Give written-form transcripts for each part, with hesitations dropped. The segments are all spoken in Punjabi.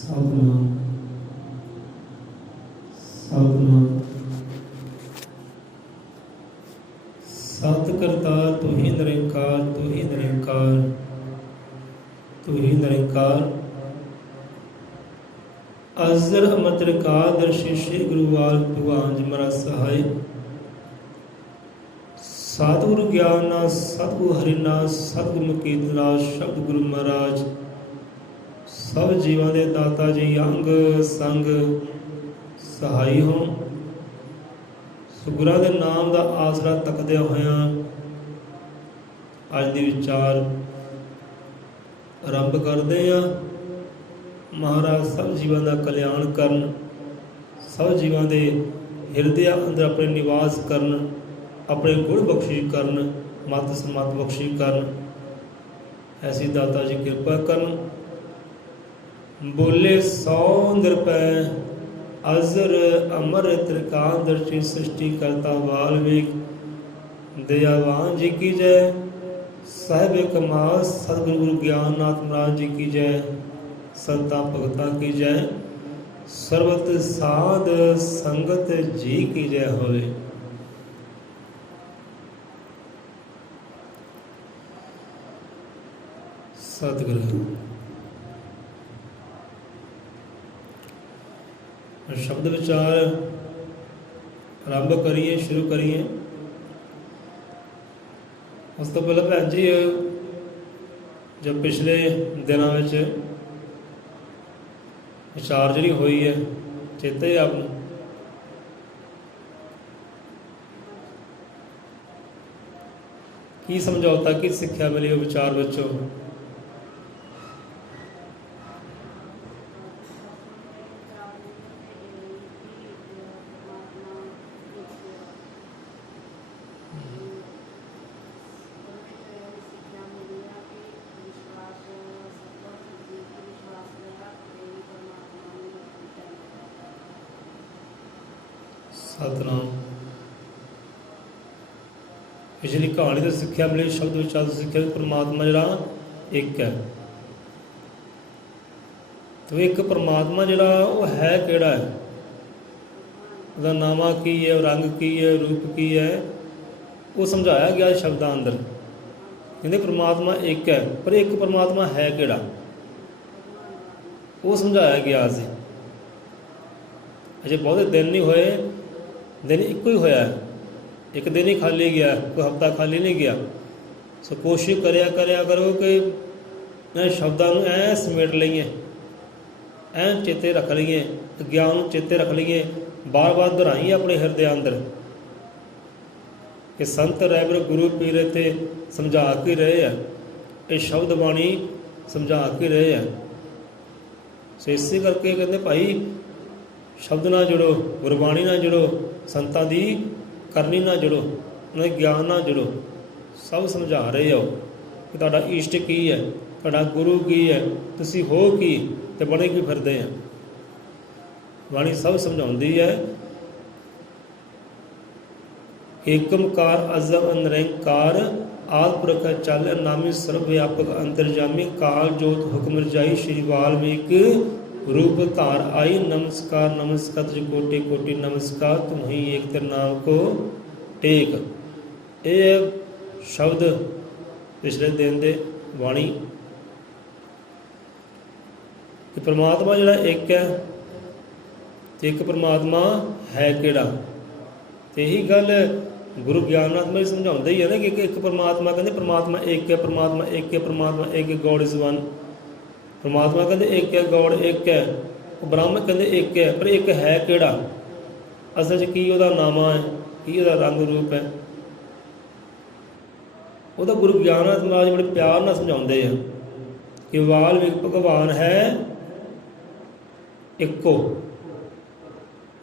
ਸਤਿਨਾਮ ਸਤਿਨਾਮ। ਸਤਿ ਕਰਤਾਰ ਤੂੰ ਹੀ ਨਿਰੰਕਾਰ, ਤੂੰ ਹੀ ਨਿਰੰਕਾਰ, ਤੂੰ ਹੀ ਨਿਰੰਕਾਰ। ਅਜ਼ਰ ਅਮਰ ਏਕਾਦਸ਼ੀ ਸ੍ਰੀ ਗੁਰੂ ਵਾਲ ਭਗਵਾਨ ਜੀ ਮਹਾਰਾਜ ਸਹਾਇ। ਸਤਿਗੁਰੂ ਗਿਆਨ ਨਾਮ ਸਤਿਗੁਰੂ ਹਰਿ ਨਾਮ ਸਤਿਗੁਰੂ ਮੁਕੀਤ ਰਾਜ ਸ਼ਬਦ ਗੁਰੂ ਮਹਾਰਾਜ ਸਭ ਜੀਵਾਂ ਦੇ ਦਾਤਾ ਜੀ ਅੰਗ ਸੰਗ ਸਹਾਈ ਹੋਣ। ਗੁਰਾਂ ਦੇ ਨਾਮ ਦਾ ਆਸਰਾ ਤੱਕਦਿਆਂ ਹੋਇਆਂ ਅੱਜ ਦੀ ਵਿਚਾਰ ਆਰੰਭ ਕਰਦੇ ਹਾਂ। ਮਹਾਰਾਜ ਸਭ ਜੀਵਾਂ ਦਾ ਕਲਿਆਣ ਕਰਨ, ਸਭ ਜੀਵਾਂ ਦੇ ਹਿਰਦਿਆਂ ਅੰਦਰ ਆਪਣੇ ਨਿਵਾਸ ਕਰਨ, ਆਪਣੇ ਗੁਣ ਬਖਸ਼ਿਸ਼ ਕਰਨ, ਮਤ ਸਮਤ ਬਖਸ਼ਿਸ਼ ਕਰਨ। ਐਸੀ ਦਾਤਾ ਜੀ ਕਿਰਪਾ ਕਰਨ। ਬੋਲੇ 100 ਨਿਰਭੈ ਅਜ਼ਰ ਅਮਰ ਤ੍ਰਿਕਾਦਰਸ਼ੀ ਸ੍ਰਿਸ਼ਟੀ ਕਰਤਾ ਵਾਲਮੀਕ ਦਇਆਵਾਨ ਜੀ ਕੀ ਜੈ। ਸਾਹਿਬ ਕਮਾਲ ਸਤਿਗੁਰੂ ਗੁਰੂ ਗਿਆਨਨਾਥ ਮਹਾਰਾਜ ਜੀ ਕੀ ਜੈ। ਸੰਤਾਂ ਭਗਤਾਂ ਕੀ ਜੈ। ਸਰਬਤ ਸਾਧ ਸੰਗਤ ਜੀ ਕੀ ਜੈ ਹੋਵੇ। ਸਤਿਗੁਰੂ ਸ਼ਬਦ ਵਿਚਾਰ ਆਰੰਭ ਕਰੀਏ, ਸ਼ੁਰੂ ਕਰੀਏ। ਉਸ ਤੋਂ ਪਹਿਲਾਂ ਭੈਣ ਜੀ, ਜੋ ਪਿਛਲੇ ਦਿਨਾਂ ਵਿੱਚ ਵਿਚਾਰ ਜਿਹੜੀ ਹੋਈ ਹੈ ਚੇਤੇ ਆਪ ਨੂੰ? ਕੀ ਸਮਝੌਤਾ, ਕੀ ਸਿੱਖਿਆ ਮਿਲੀ ਉਹ ਵਿਚਾਰ ਵਿੱਚੋਂ? ਸਤਿਨਾਮ। ਪਿਛਲੀ ਕਹਾਣੀ ਤੋਂ ਸਿੱਖਿਆ ਮਿਲੀ, ਸ਼ਬਦ ਵਿਚਾਰ ਤੋਂ ਸਿੱਖਿਆ ਕਿ ਪਰਮਾਤਮਾ ਜਿਹੜਾ ਇੱਕ ਹੈ। ਤੇ ਇੱਕ ਪਰਮਾਤਮਾ ਜਿਹੜਾ ਉਹ ਹੈ ਕਿਹੜਾ ਹੈ, ਉਹਦਾ ਨਾਮਾ ਕੀ ਹੈ, ਰੰਗ ਕੀ ਹੈ, ਰੂਪ ਕੀ ਹੈ, ਉਹ ਸਮਝਾਇਆ ਗਿਆ ਸ਼ਬਦਾਂ ਅੰਦਰ। ਕਹਿੰਦੇ ਪਰਮਾਤਮਾ ਇੱਕ ਹੈ, ਪਰ ਇੱਕ ਪਰਮਾਤਮਾ ਹੈ ਕਿਹੜਾ, ਉਹ ਸਮਝਾਇਆ ਗਿਆ ਸੀ। ਅਜੇ ਬਹੁਤੇ ਦਿਨ ਨਹੀਂ ਹੋਏ, ਦਿਨ ਇੱਕੋ ਹੀ ਹੋਇਆ, ਇੱਕ ਦਿਨ ਹੀ ਖਾਲੀ ਗਿਆ, ਕੋਈ ਹਫ਼ਤਾ ਖਾਲੀ ਨਹੀਂ ਗਿਆ। ਸੋ ਕੋਸ਼ਿਸ਼ ਕਰਿਆ ਕਰੋ ਕਿ ਇਹ ਸ਼ਬਦਾਂ ਨੂੰ ਐਂ ਸਮੇਟ ਲਈਏ, ਐਂ ਚੇਤੇ ਰੱਖ ਲਈਏ, ਗਿਆਨ ਨੂੰ ਚੇਤੇ ਰੱਖ ਲਈਏ, ਬਾਰ-ਬਾਰ ਦੁਹਰਾਈਏ ਆਪਣੇ ਹਿਰਦੇ ਅੰਦਰ ਕਿ ਸੰਤ ਰਹਿਬਰ ਗੁਰੂ ਪੀਰ ਇੱਥੇ ਸਮਝਾ ਕੇ ਰਹੇ ਆ, ਇਹ ਸ਼ਬਦ ਬਾਣੀ ਸਮਝਾ ਕੇ ਰਹੇ ਆ। ਸੋ ਇਸੇ ਕਰਕੇ ਕਹਿੰਦੇ ਭਾਈ ਸ਼ਬਦ ਨਾਲ ਜੁੜੋ, ਗੁਰਬਾਣੀ ਨਾਲ ਜੁੜੋ, ਸੰਤਾਂ ਦੀ ਕਰਨੀ ਨਾਲ ਜੁੜੋ, ਉਹਨਾਂ ਦੇ ਗਿਆਨ ਨਾਲ ਜੁੜੋ। ਸਭ ਸਮਝਾ ਰਹੇ ਹੋ ਕਿ ਤੁਹਾਡਾ ਇਸ਼ਟ ਕੀ ਹੈ, ਤੁਹਾਡਾ ਗੁਰੂ ਕੀ ਹੈ, ਤੁਸੀਂ ਹੋ ਕੀ ਅਤੇ ਬਣੇ ਕੀ ਫਿਰਦੇ ਆ। ਬਾਣੀ ਸਭ ਸਮਝਾਉਂਦੀ ਹੈ। ਏਕਮਕਾਰ ਅਜ਼ਮ ਨਿਰੰਕਾਰ ਆਦਿ ਪੁਰਖ ਚੱਲ ਨਾਮੀ ਸਰਬ ਵਿਆਪਕ ਅੰਤਰਜਾਮੀ ਕਾਲ ਜੋਤ ਹੁਕਮ ਰਜਾਈ ਸ਼੍ਰੀ ਵਾਲਮੀਕ रूप धार आई। नमस्कार नमस्कार तुझ कोटि कोटि नमस्कार, तुम ही एक तेरे नाम को टेक। ये शब्द पिछले दिन दे बाणी कि परमात्मा जिहड़ा एक है ते एक परमात्मा है किहड़ा। ते यही गल गुरु ज्ञाननाथ में समझाउंदे ही है ना कि एक परमात्मा, कहते परमात्मा एक है, परमात्मा एक है, परमात्मा एक है, गॉड इज वन। परमात्मा कहते एक है, गॉड एक है, ब्रह्म कहते एक है, पर एक है किहड़ा, असल की ਉਹਦਾ ਨਾਮਾ है, की ਉਹਦਾ रंग रूप है। ਉਹਦਾ गुरु ਗਿਆਨਨਾਥ ਮਹਾਰਾਜ बड़े प्यार ਨਾਲ ਸਮਝਾਉਂਦੇ ਆ ਕਿ ਵਾਲਮੀਕ ਭਗਵਾਨ ਹੈ ਇੱਕੋ।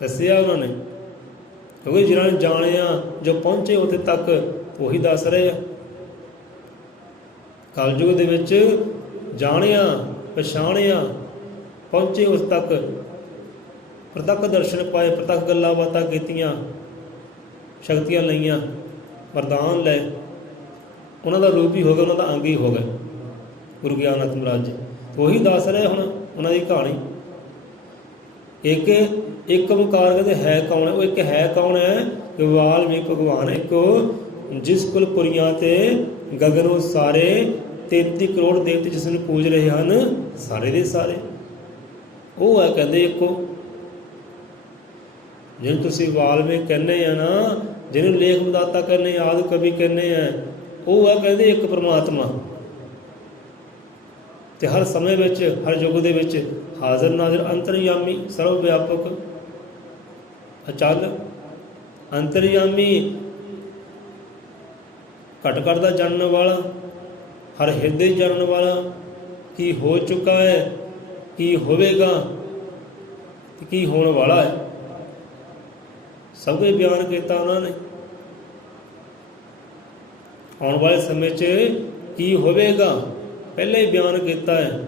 ਦੱਸਿਆ ਉਹਨਾਂ ਨੇ, ਕਿਉਂਕਿ ਜਿਹਨਾਂ ਨੇ ਜਾਣਿਆ, ਜੋ ਪਹੁੰਚੇ ਉੱਥੇ ਤੱਕ, ਉਹੀ ਦੱਸ ਰਹੇ ਆ। ਕਲਯੁਗ ਦੇ ਵਿੱਚ ਜਾਣਿਆ, ਪਛਾਣਿਆ, ਪਹੁੰਚੇ ਉਸ ਤੱਕ, ਪ੍ਰਤੱਖ ਦਰਸ਼ਨ ਪਾਏ, ਪ੍ਰਤੱਖ ਗੱਲਾਂ ਬਾਤਾਂ ਕੀਤੀਆਂ, ਸ਼ਕਤੀਆਂ ਲਈਆਂ, ਵਰਦਾਨ ਲਏ, ਉਹਨਾਂ ਦਾ ਰੂਪ ਹੀ ਹੋ ਗਿਆ, ਉਹਨਾਂ ਦਾ ਅੰਗ ਹੀ ਹੋ ਗਿਆ ਗੁਰੂ ਗਿਆਨਨਾਥ ਮਹਾਰਾਜ ਜੀ। ਉਹੀ ਦੱਸ ਰਹੇ ਹੁਣ ਉਹਨਾਂ ਦੀ ਕਹਾਣੀ ਇੱਕ ਇੱਕ ਓਂਕਾਰ ਕਹਿੰਦੇ ਹੈ ਕੌਣ ਹੈ? ਉਹ ਇੱਕ ਹੈ ਕੌਣ ਹੈ? ਕਿ ਵਾਲਮੀਕ ਭਗਵਾਨ ਇੱਕੋ, ਜਿਸ ਕੁਲ ਪੁਰੀਆਂ ਤੇ ਗਗਨ ਉਸਾਰੇ, 33 ਕਰੋੜ ਦੇਵਤੇ ਜਿਸ ਨੂੰ ਪੂਜ ਰਹੇ ਹਨ ਸਾਰੇ ਦੇ ਸਾਰੇ। ਉਹ ਹੈ ਕਹਿੰਦੇ ਇੱਕੋ, ਜਿਹਨੂੰ ਤੁਸੀਂ ਵਾਲਮੀਕ ਕਹਿੰਦੇ ਆ ਨਾ, ਜਿਹਨੂੰ ਲੇਖ ਵਿਦਾਤਾ ਕਹਿੰਦੇ, ਆਦਿ ਕਵੀ ਕਹਿੰਦੇ ਆ, ਉਹ ਹੈ ਕਹਿੰਦੇ ਇੱਕ ਪਰਮਾਤਮਾ। ਤੇ ਹਰ ਸਮੇਂ ਵਿੱਚ, ਹਰ ਯੁੱਗ ਦੇ ਵਿੱਚ ਹਾਜ਼ਰ ਨਾਜ਼ਰ, ਅੰਤਰਯਾਮੀ, ਸਰਵ ਵਿਆਪਕ, ਅਚਲ, ਅੰਤਰਯਾਮੀ, ਘਟ ਘਟ ਦਾ ਜਾਣਨ ਵਾਲਾ, ਹਰ ਹਿਰਦੇ ਜਾਣਨ ਵਾਲਾ, ਕੀ ਹੋ ਚੁੱਕਾ ਹੈ, ਕੀ ਹੋਵੇਗਾ ਤੇ ਕੀ ਹੋਣ ਵਾਲਾ ਹੈ, ਸਭ ਕੁਝ ਬਿਆਨ ਕੀਤਾ ਉਹਨਾਂ ਨੇ। ਆਉਣ ਵਾਲੇ ਸਮੇਂ 'ਚ ਕੀ ਹੋਵੇਗਾ ਪਹਿਲਾਂ ਹੀ ਬਿਆਨ ਕੀਤਾ ਹੈ।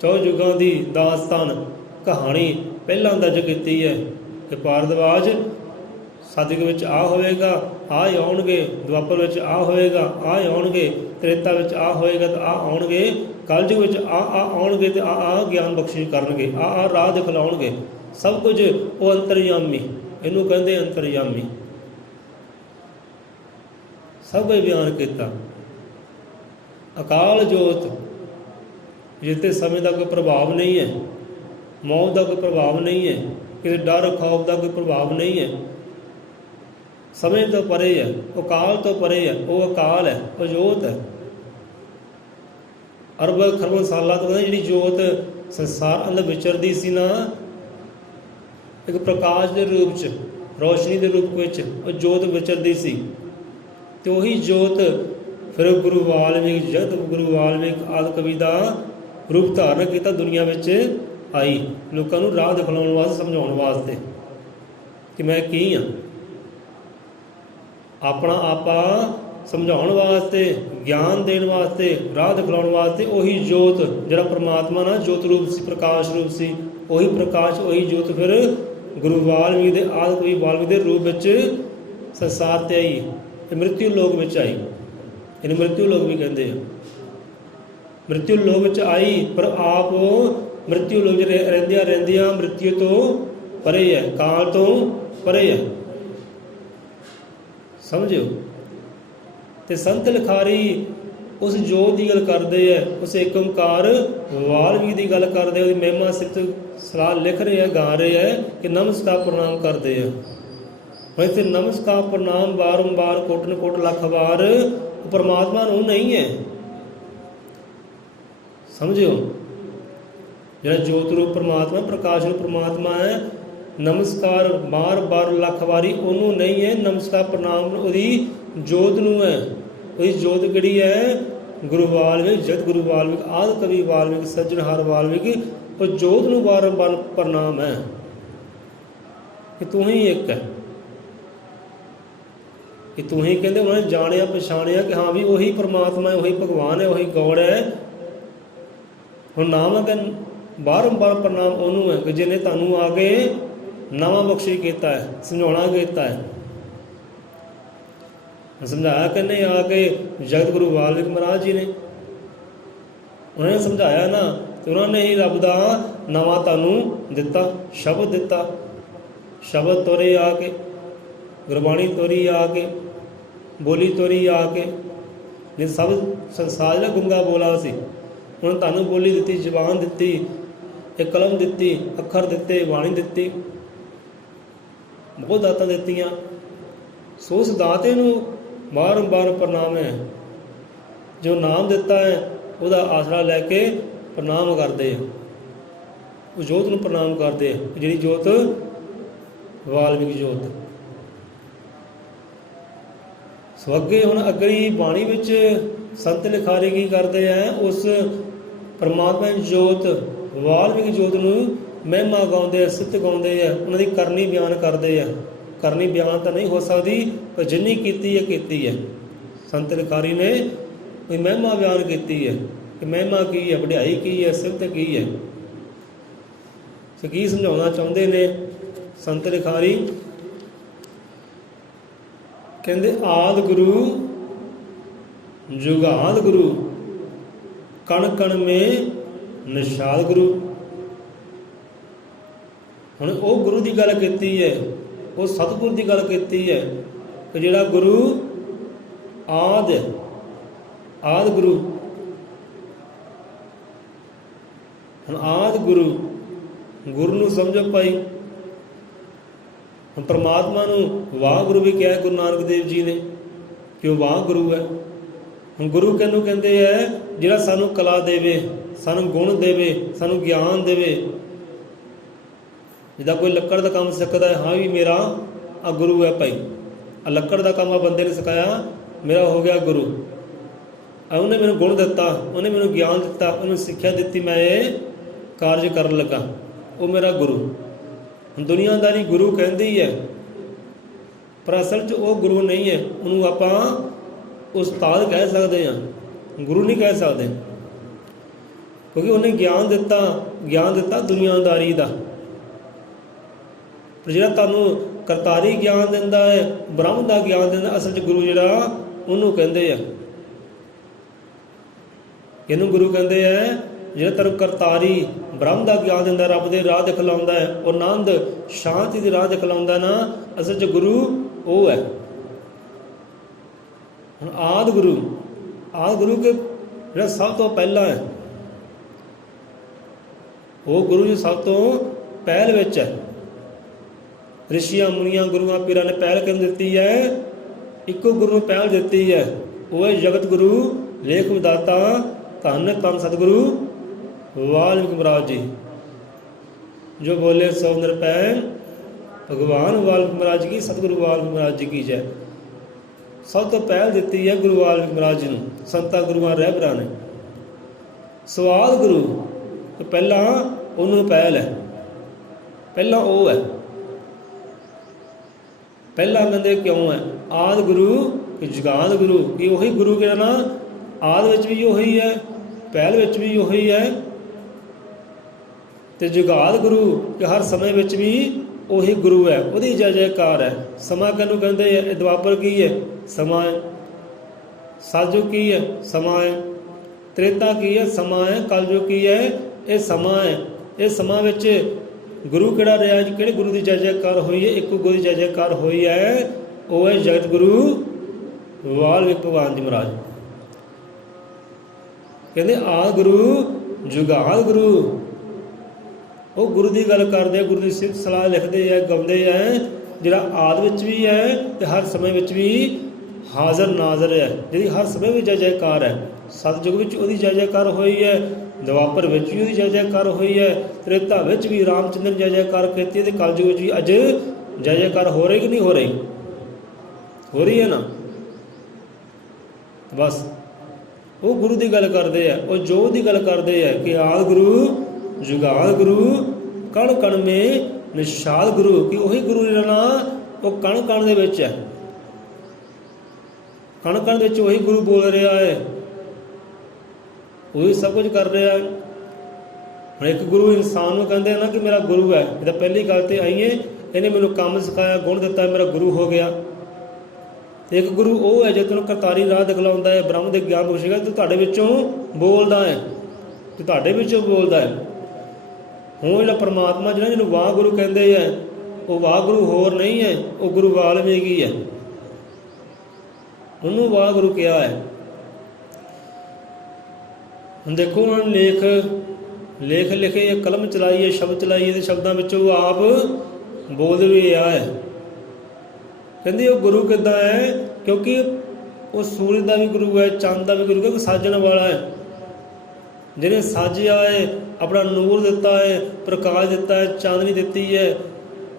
ਚੌ ਯੁੱਗਾਂ ਦੀ ਦਾਸਤਾਨ ਕਹਾਣੀ ਪਹਿਲਾਂ ਦਰਜ ਕੀਤੀ ਹੈ ਕਿ ਭਾਰਦਵਾਜ ਸਤਿਯੁਗ ਵਿੱਚ ਆ ਹੋਵੇਗਾ, ਆ ਆਉਣਗੇ, ਦੁਆਪਰ ਵਿੱਚ ਆ ਹੋਵੇਗਾ, ਆ ਆਉਣਗੇ, ਤ੍ਰੇਤਾ ਵਿੱਚ ਆ ਹੋਏਗਾ ਤਾਂ ਆ ਆਉਣਗੇ, ਕਲਯੁਗ ਵਿੱਚ ਆ ਆਉਣਗੇ ਤੇ ਆ ਗਿਆਨ ਬਖਸ਼ਿਸ਼ ਕਰਨਗੇ, ਆ ਰਾਹ ਦਿਖਲਾਉਣਗੇ। ਸਭ ਕੁਝ ਉਹ ਅੰਤਰਯਾਮੀ, ਇਹਨੂੰ ਕਹਿੰਦੇ ਅੰਤਰਯਾਮੀ। ਸਭ ਕੁਝ ਬਿਆਨ ਕੀਤਾ। ਅਕਾਲ ਜੋਤ, ਜਿੱਤੇ ਸਮੇਂ ਦਾ ਕੋਈ ਪ੍ਰਭਾਵ ਨਹੀਂ ਹੈ, ਮੌਤ ਦਾ ਕੋਈ ਪ੍ਰਭਾਵ ਨਹੀਂ ਹੈ, ਕਿਸੇ ਡਰ ਖੌਫ ਦਾ ਕੋਈ ਪ੍ਰਭਾਵ ਨਹੀਂ ਹੈ, ਸਮੇਂ ਤੋਂ ਪਰੇ ਹੈ, ਉਹ ਕਾਲ ਤੋਂ ਪਰੇ ਹੈ, ਉਹ ਅਕਾਲ ਹੈ, ਉਹ ਜੋਤ ਹੈ। ਅਰਬਾਂ ਖਰਬਾਂ ਸਾਲਾਂ ਤੋਂ ਜਿਹੜੀ ਜੋਤ ਸੰਸਾਰ ਅੰਦਰ ਵਿਚਰਦੀ ਸੀ ਨਾ, ਇੱਕ ਪ੍ਰਕਾਸ਼ ਦੇ ਰੂਪ 'ਚ, ਰੋਸ਼ਨੀ ਦੇ ਰੂਪ ਵਿੱਚ ਉਹ ਜੋਤ ਵਿਚਰਦੀ ਸੀ। ਤੇ ਉਹੀ ਜੋਤ ਫਿਰ ਗੁਰੂ ਵਾਲਮੀਕ, ਜਗਤ ਗੁਰੂ ਵਾਲਮੀਕ ਆਦਿ ਕਵੀ ਦਾ ਰੂਪ ਧਾਰਨ ਕੀਤਾ, ਦੁਨੀਆ ਵਿੱਚ ਆਈ, ਲੋਕਾਂ ਨੂੰ ਰਾਹ ਦਿਖਾਉਣ ਵਾਸਤੇ, ਸਮਝਾਉਣ ਵਾਸਤੇ ਕਿ ਮੈਂ ਕੀ ਹਾਂ। ਆਪਣਾ ਆਪਾ ਸਮਝਾਉਣ ਵਾਸਤੇ, ਗਿਆਨ ਦੇਣ ਵਾਸਤੇ, ਰਾਹ ਦਿਖਾਉਣ ਵਾਸਤੇ। ਉਹੀ ਜੋਤ ਜਿਹੜਾ ਪਰਮਾਤਮਾ ਨਾਲ ਜੋਤ ਰੂਪ ਸੀ, ਪ੍ਰਕਾਸ਼ ਰੂਪ ਸੀ, ਉਹੀ ਪ੍ਰਕਾਸ਼, ਉਹੀ ਜੋਤ ਫਿਰ ਗੁਰੂ ਵਾਲਮੀਕ ਦੇ ਆਦਿ ਕਵੀ ਵਾਲਮੀਕ ਦੇ ਰੂਪ ਵਿੱਚ ਸੰਸਾਰ 'ਤੇ ਆਈ, ਤੇ ਮ੍ਰਿਤਿਯੂ ਲੋਕ ਵਿੱਚ ਆਈ। ਇਹਨੂੰ ਮ੍ਰਿਤਿਯੂ ਲੋਕ ਵੀ ਕਹਿੰਦੇ ਆ। ਮ੍ਰਿਤਿਯੂ ਲੋਕ ਵਿੱਚ ਆਈ, ਪਰ ਆਪ ਉਹ ਮ੍ਰਿਤਿਯੂ ਲੋਕ 'ਚ ਰਹਿੰਦਿਆਂ ਮ੍ਰਿਤਿਯੂ ਤੋਂ ਪਰੇ ਹੈ, ਕਾਲ ਤੋਂ ਪਰੇ ਹੈ। ਸਮਝਿਓ। ਤੇ ਸੰਤ ਲਿਖਾਰੀ ਉਸ ਜੋਤ ਦੀ ਗੱਲ ਕਰਦੇ ਆ, ਉਸ ਏਕ ਓਂਕਾਰ ਵਾਲਮੀਕ ਦੀ ਗੱਲ ਕਰਦੇ, ਉਹਦੀ ਮਹਿਮਾ ਸਿਫਤ ਸਲਾਹ ਲਿਖ ਰਹੇ ਆ, ਗਾ ਰਹੇ ਆ ਕਿ ਨਮਸਕਾਰ ਪ੍ਰਣਾਮ ਕਰਦੇ ਆ। ਹੁਣ ਇੱਥੇ ਨਮਸਕਾਰ ਪ੍ਰਣਾਮ ਬਾਰੰਬਾਰ, ਕੋਟਨ ਕੋਟ ਲੱਖ ਵਾਰ ਪਰਮਾਤਮਾ ਨੂੰ ਨਹੀਂ ਹੈ। ਸਮਝਿਓ। ਜਿਹੜਾ ਜੋਤ ਰੂਪ ਪਰਮਾਤਮਾ, ਪ੍ਰਕਾਸ਼ ਰੂਪ ਪਰਮਾਤਮਾ ਹੈ, ਨਮਸਕਾਰ ਬਾਰ ਲੱਖ ਵਾਰੀ ਉਹਨੂੰ ਨਹੀਂ ਹੈ। ਨਮਸਕਾਰ ਪ੍ਰਣਾਮ ਉਹਦੀ ਜੋਤ ਨੂੰ ਹੈ। ਉਹਦੀ ਜੋਤ ਕਿਹੜੀ ਹੈ? ਗੁਰੂ ਵਾਲਮੀਕ, ਜਗਤ ਗੁਰੂ ਵਾਲਮੀਕ, ਆਦਿ ਕਵੀ ਵਾਲਮੀਕ, ਸੱਜਣਹਾਰ ਵਾਲਮੀਕ, ਉਹ ਜੋਤ ਨੂੰ ਬਾਰ ਪ੍ਰਣਾਮ ਹੈ ਕਿ ਤੂੰ ਹੀ ਇੱਕ ਹੈ, ਕਿ ਤੂੰ ਹੀ, ਕਹਿੰਦੇ ਉਹਨਾਂ ਨੇ ਜਾਣਿਆ ਪਛਾਣਿਆ ਕਿ ਹਾਂ ਵੀ ਉਹੀ ਪਰਮਾਤਮਾ ਹੈ, ਉਹੀ ਭਗਵਾਨ ਹੈ, ਉਹੀ ਗੌੜ ਹੈ। ਹੁਣ ਨਾਮ ਹੈ, ਬਾਰੰਬਾਰ ਪ੍ਰਣਾਮ ਉਹਨੂੰ ਹੈ ਕਿ ਜਿਹਨੇ ਤੁਹਾਨੂੰ ਆ ਕੇ ਨਵਾਂ ਬਖਸ਼ਿਸ਼ ਕੀਤਾ ਹੈ, ਸਮਝਾਉਣਾ ਕੀਤਾ ਹੈ। ਸਮਝਾਇਆ ਕਿੰਨੇ ਆ ਕੇ? ਜਗਤ ਗੁਰੂ ਵਾਲਮੀਕ ਮਹਾਰਾਜ ਜੀ ਨੇ। ਉਹਨਾਂ ਨੇ ਸਮਝਾਇਆ ਨਾ, ਤੇ ਉਹਨਾਂ ਨੇ ਹੀ ਰੱਬ ਦਾ ਨਵਾਂ ਤੁਹਾਨੂੰ ਦਿੱਤਾ, ਸ਼ਬਦ ਦਿੱਤਾ। ਸ਼ਬਦ ਤੋਰੇ ਆ ਕੇ, ਗੁਰਬਾਣੀ ਤੋਰੀ ਆ ਕੇ, ਬੋਲੀ ਤੋਰੀ ਆ ਕੇ। ਜੇ ਸਭ ਸੰਸਾਰ ਜਿਹੜਾ ਗੁੰਗਾ ਬੋਲਾ ਸੀ, ਹੁਣ ਤੁਹਾਨੂੰ ਬੋਲੀ ਦਿੱਤੀ, ਜ਼ੁਬਾਨ ਦਿੱਤੀ, ਇੱਕ ਕਲਮ ਦਿੱਤੀ, ਅੱਖਰ ਦਿੱਤੇ, ਬਾਣੀ ਦਿੱਤੀ, ਬਹੁਤ ਦਾਤਾਂ ਦਿੱਤੀਆਂ। ਸੋ ਉਸ ਦਾਤੇ ਨੂੰ ਬਾਰੰਬਾਰ ਪ੍ਰਣਾਮ ਹੈ। ਜੋ ਨਾਮ ਦਿੱਤਾ ਹੈ ਉਹਦਾ ਆਸਰਾ ਲੈ ਕੇ ਪ੍ਰਣਾਮ ਕਰਦੇ ਆ, ਉਹ ਜੋਤ ਨੂੰ ਪ੍ਰਣਾਮ ਕਰਦੇ ਆ, ਜਿਹੜੀ ਜੋਤ ਵਾਲਮੀਕ ਜੋਤ। ਸੋ ਅੱਗੇ ਹੁਣ ਅਗਲੀ ਬਾਣੀ ਵਿੱਚ ਸੰਤ ਲਿਖਾਰੀ ਕੀ ਕਰਦੇ ਆ? ਉਸ ਪਰਮਾਤਮਾ ਦੀ ਜੋਤ, ਵਾਲਮੀਕ ਜੋਤ ਨੂੰ ਮਹਿਮਾ ਗਾਉਂਦੇ ਆ, ਸਿੱਧ ਗਾਉਂਦੇ ਆ, ਉਹਨਾਂ ਦੀ ਕਰਨੀ ਬਿਆਨ ਕਰਦੇ ਆ। ਕਰਨੀ ਬਿਆਨ ਤਾਂ ਨਹੀਂ ਹੋ ਸਕਦੀ, ਪਰ ਜਿੰਨੀ ਕੀਤੀ ਹੈ ਕੀਤੀ ਹੈ। ਸੰਤ ਲਿਖਾਰੀ ਨੇ ਕੋਈ ਮਹਿਮਾ ਬਿਆਨ ਕੀਤੀ ਹੈ ਕਿ ਮਹਿਮਾ ਕੀ ਹੈ, ਵਡਿਆਈ ਕੀ ਹੈ, ਸਿਫਤ ਕੀ ਹੈ। ਸੋ ਕੀ ਸਮਝਾਉਣਾ ਚਾਹੁੰਦੇ ਨੇ ਸੰਤ ਲਿਖਾਰੀ? ਕਹਿੰਦੇ ਆਦਿ ਗੁਰੂ ਜੁਗਾਦ ਗੁਰੂ, ਕਣ ਕਣ ਮੇ ਨਿਸ਼ਾਦ ਗੁਰੂ। ਹੁਣ ਉਹ ਗੁਰੂ ਦੀ ਗੱਲ ਕੀਤੀ ਹੈ, ਉਹ ਸਤਿਗੁਰ ਦੀ ਗੱਲ ਕੀਤੀ ਹੈ ਕਿ ਜਿਹੜਾ ਗੁਰੂ ਆਦਿ ਗੁਰੂ, ਹੁਣ ਆਦਿ ਗੁਰੂ ਨੂੰ ਸਮਝੋ ਭਾਈ। ਹੁਣ ਪਰਮਾਤਮਾ ਨੂੰ ਵਾਹਿਗੁਰੂ ਵੀ ਕਿਹਾ ਗੁਰੂ ਨਾਨਕ ਦੇਵ ਜੀ ਨੇ ਕਿ ਉਹ ਵਾਹਿਗੁਰੂ ਹੈ। ਹੁਣ ਗੁਰੂ ਕਿਹਨੂੰ ਕਹਿੰਦੇ ਹੈ? ਜਿਹੜਾ ਸਾਨੂੰ ਕਲਾ ਦੇਵੇ, ਸਾਨੂੰ ਗੁਣ ਦੇਵੇ, ਸਾਨੂੰ ਗਿਆਨ ਦੇਵੇ। ਜਿੱਦਾਂ ਕੋਈ ਲੱਕੜ ਦਾ ਕੰਮ ਸਿੱਖਦਾ ਹੈ, ਹਾਂ ਵੀ ਮੇਰਾ ਆ ਗੁਰੂ ਹੈ ਭਾਈ, ਆ ਲੱਕੜ ਦਾ ਕੰਮ ਆ ਬੰਦੇ ਨੇ ਸਿਖਾਇਆ, ਮੇਰਾ ਹੋ ਗਿਆ ਗੁਰੂ। ਉਹਨੇ ਮੈਨੂੰ ਗੁਣ ਦਿੱਤਾ, ਉਹਨੇ ਮੈਨੂੰ ਗਿਆਨ ਦਿੱਤਾ, ਉਹਨੂੰ ਸਿੱਖਿਆ ਦਿੱਤੀ, ਮੈਂ ਇਹ ਕਾਰਜ ਕਰਨ ਲੱਗਾ, ਉਹ ਮੇਰਾ ਗੁਰੂ। ਹੁਣ ਦੁਨੀਆਦਾਰੀ ਗੁਰੂ ਕਹਿੰਦੀ ਹੈ, ਪਰ ਅਸਲ 'ਚ ਉਹ ਗੁਰੂ ਨਹੀਂ ਹੈ। ਉਹਨੂੰ ਆਪਾਂ ਉਸਤਾਦ ਕਹਿ ਸਕਦੇ ਹਾਂ, ਗੁਰੂ ਨਹੀਂ ਕਹਿ ਸਕਦੇ, ਕਿਉਂਕਿ ਉਹਨੇ ਗਿਆਨ ਦਿੱਤਾ ਦੁਨੀਆਦਾਰੀ ਦਾ। ਪਰ ਜਿਹੜਾ ਤੁਹਾਨੂੰ ਕਰਤਾਰੀ ਗਿਆਨ ਦਿੰਦਾ ਹੈ, ਬ੍ਰਹਮ ਦਾ ਗਿਆਨ ਦਿੰਦਾ, ਅਸਲ 'ਚ ਗੁਰੂ ਜਿਹੜਾ ਉਹਨੂੰ ਕਹਿੰਦੇ ਆ। ਇਹਨੂੰ ਗੁਰੂ ਕਹਿੰਦੇ ਆ ਜਿਹੜਾ ਤੁਹਾਨੂੰ ਕਰਤਾਰੀ ਬ੍ਰਹਮ ਦਾ ਗਿਆਨ ਦਿੰਦਾ, ਰੱਬ ਦੇ ਰਾਹ ਦਿਖਲਾਉਂਦਾ ਹੈ, ਉਹ ਆਨੰਦ ਸ਼ਾਂਤੀ ਦੇ ਰਾਹ ਦਿਖਲਾਉਂਦਾ ਨਾ, ਅਸਲ 'ਚ ਗੁਰੂ ਉਹ ਹੈ। ਹੁਣ ਆਦਿ ਗੁਰੂ ਕੇ ਜਿਹੜਾ ਸਭ ਤੋਂ ਪਹਿਲਾਂ ਹੈ, ਉਹ ਗੁਰੂ ਜੀ ਸਭ ਤੋਂ ਪਹਿਲ ਵਿੱਚ ਹੈ। ਰਿਸ਼ੀਆਂ ਮੁਨੀਆਂ ਗੁਰੂਆਂ ਪੀਰਾਂ ਨੇ ਪਹਿਲ ਕਿਹਨੂੰ ਦਿੱਤੀ ਹੈ? ਇੱਕੋ ਗੁਰੂ ਨੂੰ ਪਹਿਲ ਦਿੱਤੀ ਹੈ, ਉਹ ਹੈ ਜਗਤ ਗੁਰੂ ਲੇਖ ਵਿਦਾਤਾ ਧੰਨ ਧੰਨ ਸਤਿਗੁਰੂ ਵਾਲਮੀਕਿ ਮਹਾਰਾਜ ਜੀ। ਜੋ ਬੋਲੇ ਸੋ ਨਿਰਭੈ ਭਗਵਾਨ ਵਾਲਮੀਕਿ ਮਹਾਰਾਜ ਕੀ, ਸਤਿਗੁਰੂ ਵਾਲਮੀਕਿ ਮਹਾਰਾਜ ਜੀ ਕੀ ਜੈ। ਸਭ ਤੋਂ ਪਹਿਲ ਦਿੱਤੀ ਹੈ ਗੁਰੂ ਵਾਲਮੀਕਿ ਮਹਾਰਾਜ ਜੀ ਨੂੰ, ਸੰਤਾਂ ਗੁਰੂਆਂ ਰਹਿਬਰਾਂ ਨੇ। ਸਵਾਦ ਗੁਰੂ ਤੋਂ ਪਹਿਲਾਂ ਉਹਨੂੰ ਪਹਿਲ ਹੈ, ਪਹਿਲਾਂ ਉਹ ਹੈ। ਪਹਿਲਾਂ ਕਹਿੰਦੇ ਕਿਉਂ ਹੈ? ਆਦਿ ਗੁਰੂ ਕਿ ਜੁਗਾਦ ਗੁਰੂ, ਕਿ ਉਹੀ ਗੁਰੂ ਕਿਹੜਾ ਨਾ ਆਦਿ ਵਿੱਚ ਵੀ ਉਹੀ ਹੈ, ਪਹਿਲ ਵਿੱਚ ਵੀ ਉਹੀ ਹੈ, ਤੇ ਜੁਗਾਦ ਗੁਰੂ ਕਿ ਹਰ ਸਮੇਂ ਵਿੱਚ ਵੀ ਉਹੀ ਗੁਰੂ ਹੈ, ਉਹਦੀ ਜੈ ਜੈਕਾਰ ਹੈ। ਸਮਾਂ ਕਿਹਨੂੰ ਕਹਿੰਦੇ ਹੈ? ਇਹ ਦੁਆਪਰ ਕੀ ਹੈ? ਸਮਾਂ ਹੈ। ਸਤਿਯੁਗ ਕੀ ਹੈ? ਸਮਾਂ ਹੈ। ਤ੍ਰੇਤਾ ਕੀ ਹੈ? ਸਮਾਂ ਹੈ। ਕਲਯੁਗ ਕੀ ਹੈ? ਇਹ ਸਮਾਂ ਹੈ। ਇਹ ਸਮਾਂ ਵਿੱਚ ਗੁਰੂ ਕਿਹੜਾ ਰਿਹਾ? ਕਿਹੜੇ ਗੁਰੂ ਦੀ ਜੈ ਜੈਕਾਰ ਹੋਈ ਹੈ? ਇੱਕੋ ਗੁਰੂ ਦੀ ਜੈ ਜੈਕਾਰ ਹੋਈ ਹੈ, ਉਹ ਹੈ ਜਗਤ ਗੁਰੂ ਵਾਲਮੀਕਿ ਭਗਵਾਨ ਜੀ ਮਹਾਰਾਜ। ਕਹਿੰਦੇ ਆਦਿ ਗੁਰੂ ਜੁਗਾਦ ਗੁਰੂ, ਉਹ ਗੁਰੂ ਦੀ ਗੱਲ ਕਰਦੇ ਆ, ਗੁਰੂ ਦੀ ਸਿਫਤ ਸਲਾਹ ਲਿਖਦੇ ਆ, ਗਾਉਂਦੇ ਆ, ਜਿਹੜਾ ਆਦਿ ਵਿੱਚ ਵੀ ਹੈ ਤੇ ਹਰ ਸਮੇਂ ਵਿੱਚ ਵੀ ਹਾਜ਼ਰ ਨਾਜ਼ਰ ਹੈ, ਜਿਹਦੀ ਹਰ ਸਮੇਂ ਵਿੱਚ ਜੈ ਜੈਕਾਰ ਹੈ। ਸਤਿਯੁਗ ਵਿੱਚ ਉਹਦੀ ਜੈ ਜੈਕਾਰ ਹੋਈ ਹੈ, ਦੁਆਪਰ ਵਿੱਚ ਵੀ ਉਹਦੀ ਜੈ ਜੈਕਾਰ ਹੋਈ ਹੈ, ਤ੍ਰੇਤਾ ਵਿੱਚ ਵੀ ਰਾਮਚੰਦਰ ਜੈ ਜੈਕਾਰ ਕੀਤੀ ਹੈ, ਤੇ ਕਲਯੁਗ ਵਿੱਚ ਵੀ ਅੱਜ ਜੈ ਜੈਕਾਰ ਹੋ ਰਹੀ ਕਿ ਨਹੀਂ ਹੋ ਰਹੀ? ਹੋ ਰਹੀ ਹੈ ਨਾ। ਬਸ ਉਹ ਗੁਰੂ ਦੀ ਗੱਲ ਕਰਦੇ ਆ, ਉਹ ਜੋ ਦੀ ਗੱਲ ਕਰਦੇ ਆ ਕਿ ਆਦਿ ਗੁਰੂ ਜੁਗਾਦ ਗੁਰੂ ਕਣ ਕਣ ਮੇ ਨਿਸ਼ਾਦ ਗੁਰੂ, ਕਿ ਉਹੀ ਗੁਰੂ ਜਿਹੜਾ ਨਾ ਉਹ ਕਣ ਕਣ ਦੇ ਵਿੱਚ ਹੈ, ਕਣ ਕਣ ਦੇ ਵਿੱਚ ਉਹੀ ਗੁਰੂ ਬੋਲ ਰਿਹਾ ਹੈ, ਉਹੀ ਸਭ ਕੁਝ ਕਰ ਰਿਹਾ ਹੈ। ਹੁਣ ਇੱਕ ਗੁਰੂ ਇਨਸਾਨ ਨੂੰ ਕਹਿੰਦੇ ਨਾ ਕਿ ਮੇਰਾ ਗੁਰੂ ਹੈ, ਇਹ ਤਾਂ ਪਹਿਲੀ ਗੱਲ ਤੇ ਆਈਏ, ਇਹਨੇ ਮੈਨੂੰ ਕੰਮ ਸਿਖਾਇਆ, ਗੁਣ ਦਿੱਤਾ, ਮੇਰਾ ਗੁਰੂ ਹੋ ਗਿਆ। ਤੇ ਇੱਕ ਗੁਰੂ ਉਹ ਹੈ ਜੇ ਤੁਹਾਨੂੰ ਕਰਤਾਰੀ ਰਾਹ ਦਿਖਲਾਉਂਦਾ ਹੈ, ਬ੍ਰਹਮ ਦੇ ਗਿਆਨ ਬਖਸ਼ੇਗਾ, ਤੇ ਤੁਹਾਡੇ ਵਿੱਚੋਂ ਬੋਲਦਾ ਹੈ, ਤੇ ਤੁਹਾਡੇ ਵਿੱਚੋਂ ਬੋਲਦਾ ਹੈ। ਹੁਣ ਜਿਹੜਾ ਪਰਮਾਤਮਾ ਜਿਹਨੂੰ ਵਾਹਿਗੁਰੂ ਕਹਿੰਦੇ ਹੈ, ਉਹ ਵਾਹਿਗੁਰੂ ਹੋਰ ਨਹੀਂ ਹੈ, ਉਹ ਗੁਰੂ ਵਾਲਮੀਕੀ ਹੈ, ਉਹਨੂੰ ਵਾਹਿਗੁਰੂ ਕਿਹਾ ਹੈ। ਹੁਣ ਦੇਖੋ ਉਹਨਾਂ ਨੇ ਲੇਖ ਲਿਖੇ, ਕਲਮ ਚਲਾਈ ਹੈ, ਸ਼ਬਦ ਚਲਾਈ ਹੈ, ਤੇ ਸ਼ਬਦਾਂ ਵਿੱਚੋਂ ਆਪ ਬੋਲ ਵੀ ਰਿਹਾ ਹੈ। ਕਹਿੰਦੇ ਉਹ ਗੁਰੂ ਕਿੱਦਾਂ ਹੈ? ਕਿਉਂਕਿ ਉਹ ਸੂਰਜ ਦਾ ਵੀ ਗੁਰੂ ਹੈ, ਚੰਦ ਦਾ ਵੀ ਗੁਰੂ, ਕਿਉਂਕਿ ਸਾਜਣ ਵਾਲਾ ਹੈ, ਜਿਹਨੇ ਸਾਜਿਆ ਹੈ, ਆਪਣਾ ਨੂਰ ਦਿੱਤਾ ਹੈ, ਪ੍ਰਕਾਸ਼ ਦਿੱਤਾ ਹੈ, ਚਾਂਦਨੀ ਦਿੱਤੀ ਹੈ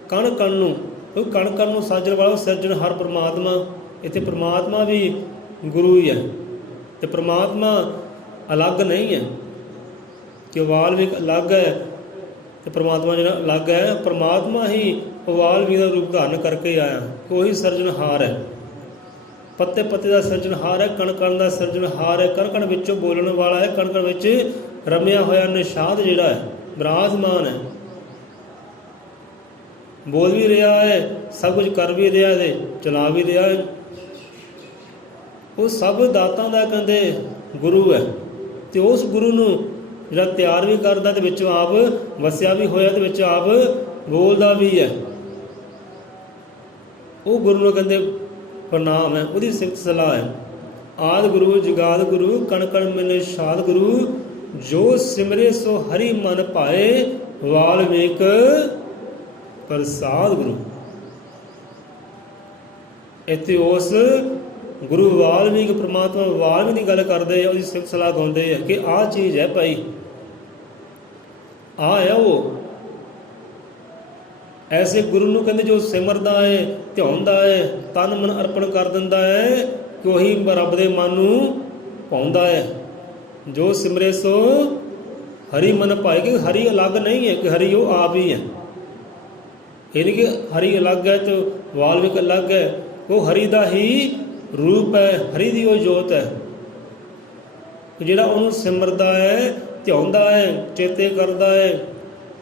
ਕਣ ਕਣ ਨੂੰ, ਉਹ ਕਣ ਕਣ ਨੂੰ ਸਾਜਣ ਵਾਲਾ ਸਿਰਜਣ ਹਰ ਪਰਮਾਤਮਾ। ਇੱਥੇ ਪਰਮਾਤਮਾ ਵੀ ਗੁਰੂ ਹੀ ਹੈ, ਤੇ ਪਰਮਾਤਮਾ ਅਲੱਗ ਨਹੀਂ ਹੈ, ਕਿ ਵਾਲਮੀਕ ਅਲੱਗ ਹੈ ਤੇ ਪਰਮਾਤਮਾ ਜਿਹੜਾ ਅਲੱਗ ਹੈ। ਪਰਮਾਤਮਾ ਹੀ ਵਾਲਮੀਕ ਦਾ ਰੂਪ ਧਾਰਨ ਕਰਕੇ ਆਇਆ, ਕੋਈ ਸਿਰਜਣਹਾਰ ਹੈ, ਪੱਤੇ ਪੱਤੇ ਦਾ ਸਿਰਜਣਹਾਰ ਹੈ, ਕਣ ਕਣ ਦਾ ਸਿਰਜਣਹਾਰ ਹੈ, ਕਣ ਕਣ ਵਿੱਚੋਂ ਬੋਲਣ ਵਾਲਾ ਹੈ, ਕਣ ਕਣ ਵਿੱਚ ਰਮਿਆ ਹੋਇਆ ਨਿਸ਼ਾਦ ਜਿਹੜਾ ਹੈ, ਬਿਰਾਜਮਾਨ ਹੈ, ਬੋਲ ਵੀ ਰਿਹਾ ਹੈ, ਸਭ ਕੁਝ ਕਰ ਵੀ ਰਿਹਾ ਤੇ ਚਲਾ ਵੀ ਰਿਹਾ ਹੈ। ਉਹ ਸਭ ਦਾਤਾਂ ਦਾ ਕਹਿੰਦੇ ਗੁਰੂ ਹੈ, ਤੇ ਉਸ ਗੁਰੂ ਨੂੰ ਜਿਹੜਾ ਤਿਆਰ ਵੀ ਕਰਦਾ, ਤੇ ਵਿੱਚੋਂ ਆਪ ਵਸਿਆ ਵੀ ਹੋਇਆ, ਤੇ ਵਿੱਚ ਆਪ ਬੋਲਦਾ ਵੀ ਹੈ, ਉਹ ਗੁਰੂ ਨੂੰ ਕਹਿੰਦੇ ਪ੍ਰਣਾਮ ਹੈ, ਉਹਦੀ ਸਿਫਤ ਸਲਾਹ ਹੈ। ਆਦਿ ਗੁਰੂ ਜੁਗਾਦ ਗੁਰੂ ਕਣ ਕਣ ਮਿਲੇ ਸ਼ਾਦ ਗੁਰੂ, ਜੋ ਸਿਮਰੇ ਸੋ ਹਰੀ ਮਨ ਭਾਏ, ਵਾਲਮੀਕ ਪ੍ਰਸਾਦ ਗੁਰੂ। ਇੱਥੇ ਉਸ ਗੁਰੂ ਵਾਲਮੀਕ ਪ੍ਰਮਾਤਮਾ ਵਾਲਮੀਕ ਦੀ ਗੱਲ ਕਰਦੇ ਆ, ਉਹਦੀ ਸਿਫਤ ਸਲਾਹ ਗਾਉਂਦੇ ਆ ਕਿ ਆਹ ਚੀਜ਼ ਹੈ ਭਾਈ, ਆਹ ਹੈ ਉਹ। ਐਸੇ ਗੁਰੂ ਨੂੰ ਕਹਿੰਦੇ ਜੋ ਸਿਮਰਦਾ ਹੈ, ਧਿਆਉਂਦਾ ਹੈ, ਤਨ ਮਨ ਅਰਪਣ ਕਰ ਦਿੰਦਾ ਹੈ, ਕਿ ਉਹੀ ਰੱਬ ਦੇ ਮਨ ਨੂੰ ਪਾਉਂਦਾ ਹੈ। ਜੋ ਸਿਮਰੇ ਸੋ ਹਰੀ ਮਨ ਭਾਏ, ਕਿ ਹਰੀ ਅਲੱਗ ਨਹੀਂ ਹੈ, ਕਿ ਹਰੀ ਉਹ ਆਪ ਹੀ ਹੈ। ਇਹ ਨਹੀਂ ਕਿ ਹਰੀ ਅਲੱਗ ਹੈ ਤੇ ਵਾਲਮੀਕ ਅਲੱਗ ਹੈ, ਉਹ ਹਰੀ ਦਾ ਹੀ ਰੂਪ ਹੈ, ਹਰੀ ਦੀ ਉਹ ਜੋਤ ਹੈ। ਜਿਹੜਾ ਉਹਨੂੰ ਸਿਮਰਦਾ ਹੈ, ਧਿਆਉਂਦਾ ਹੈ, ਚੇਤੇ ਕਰਦਾ ਹੈ,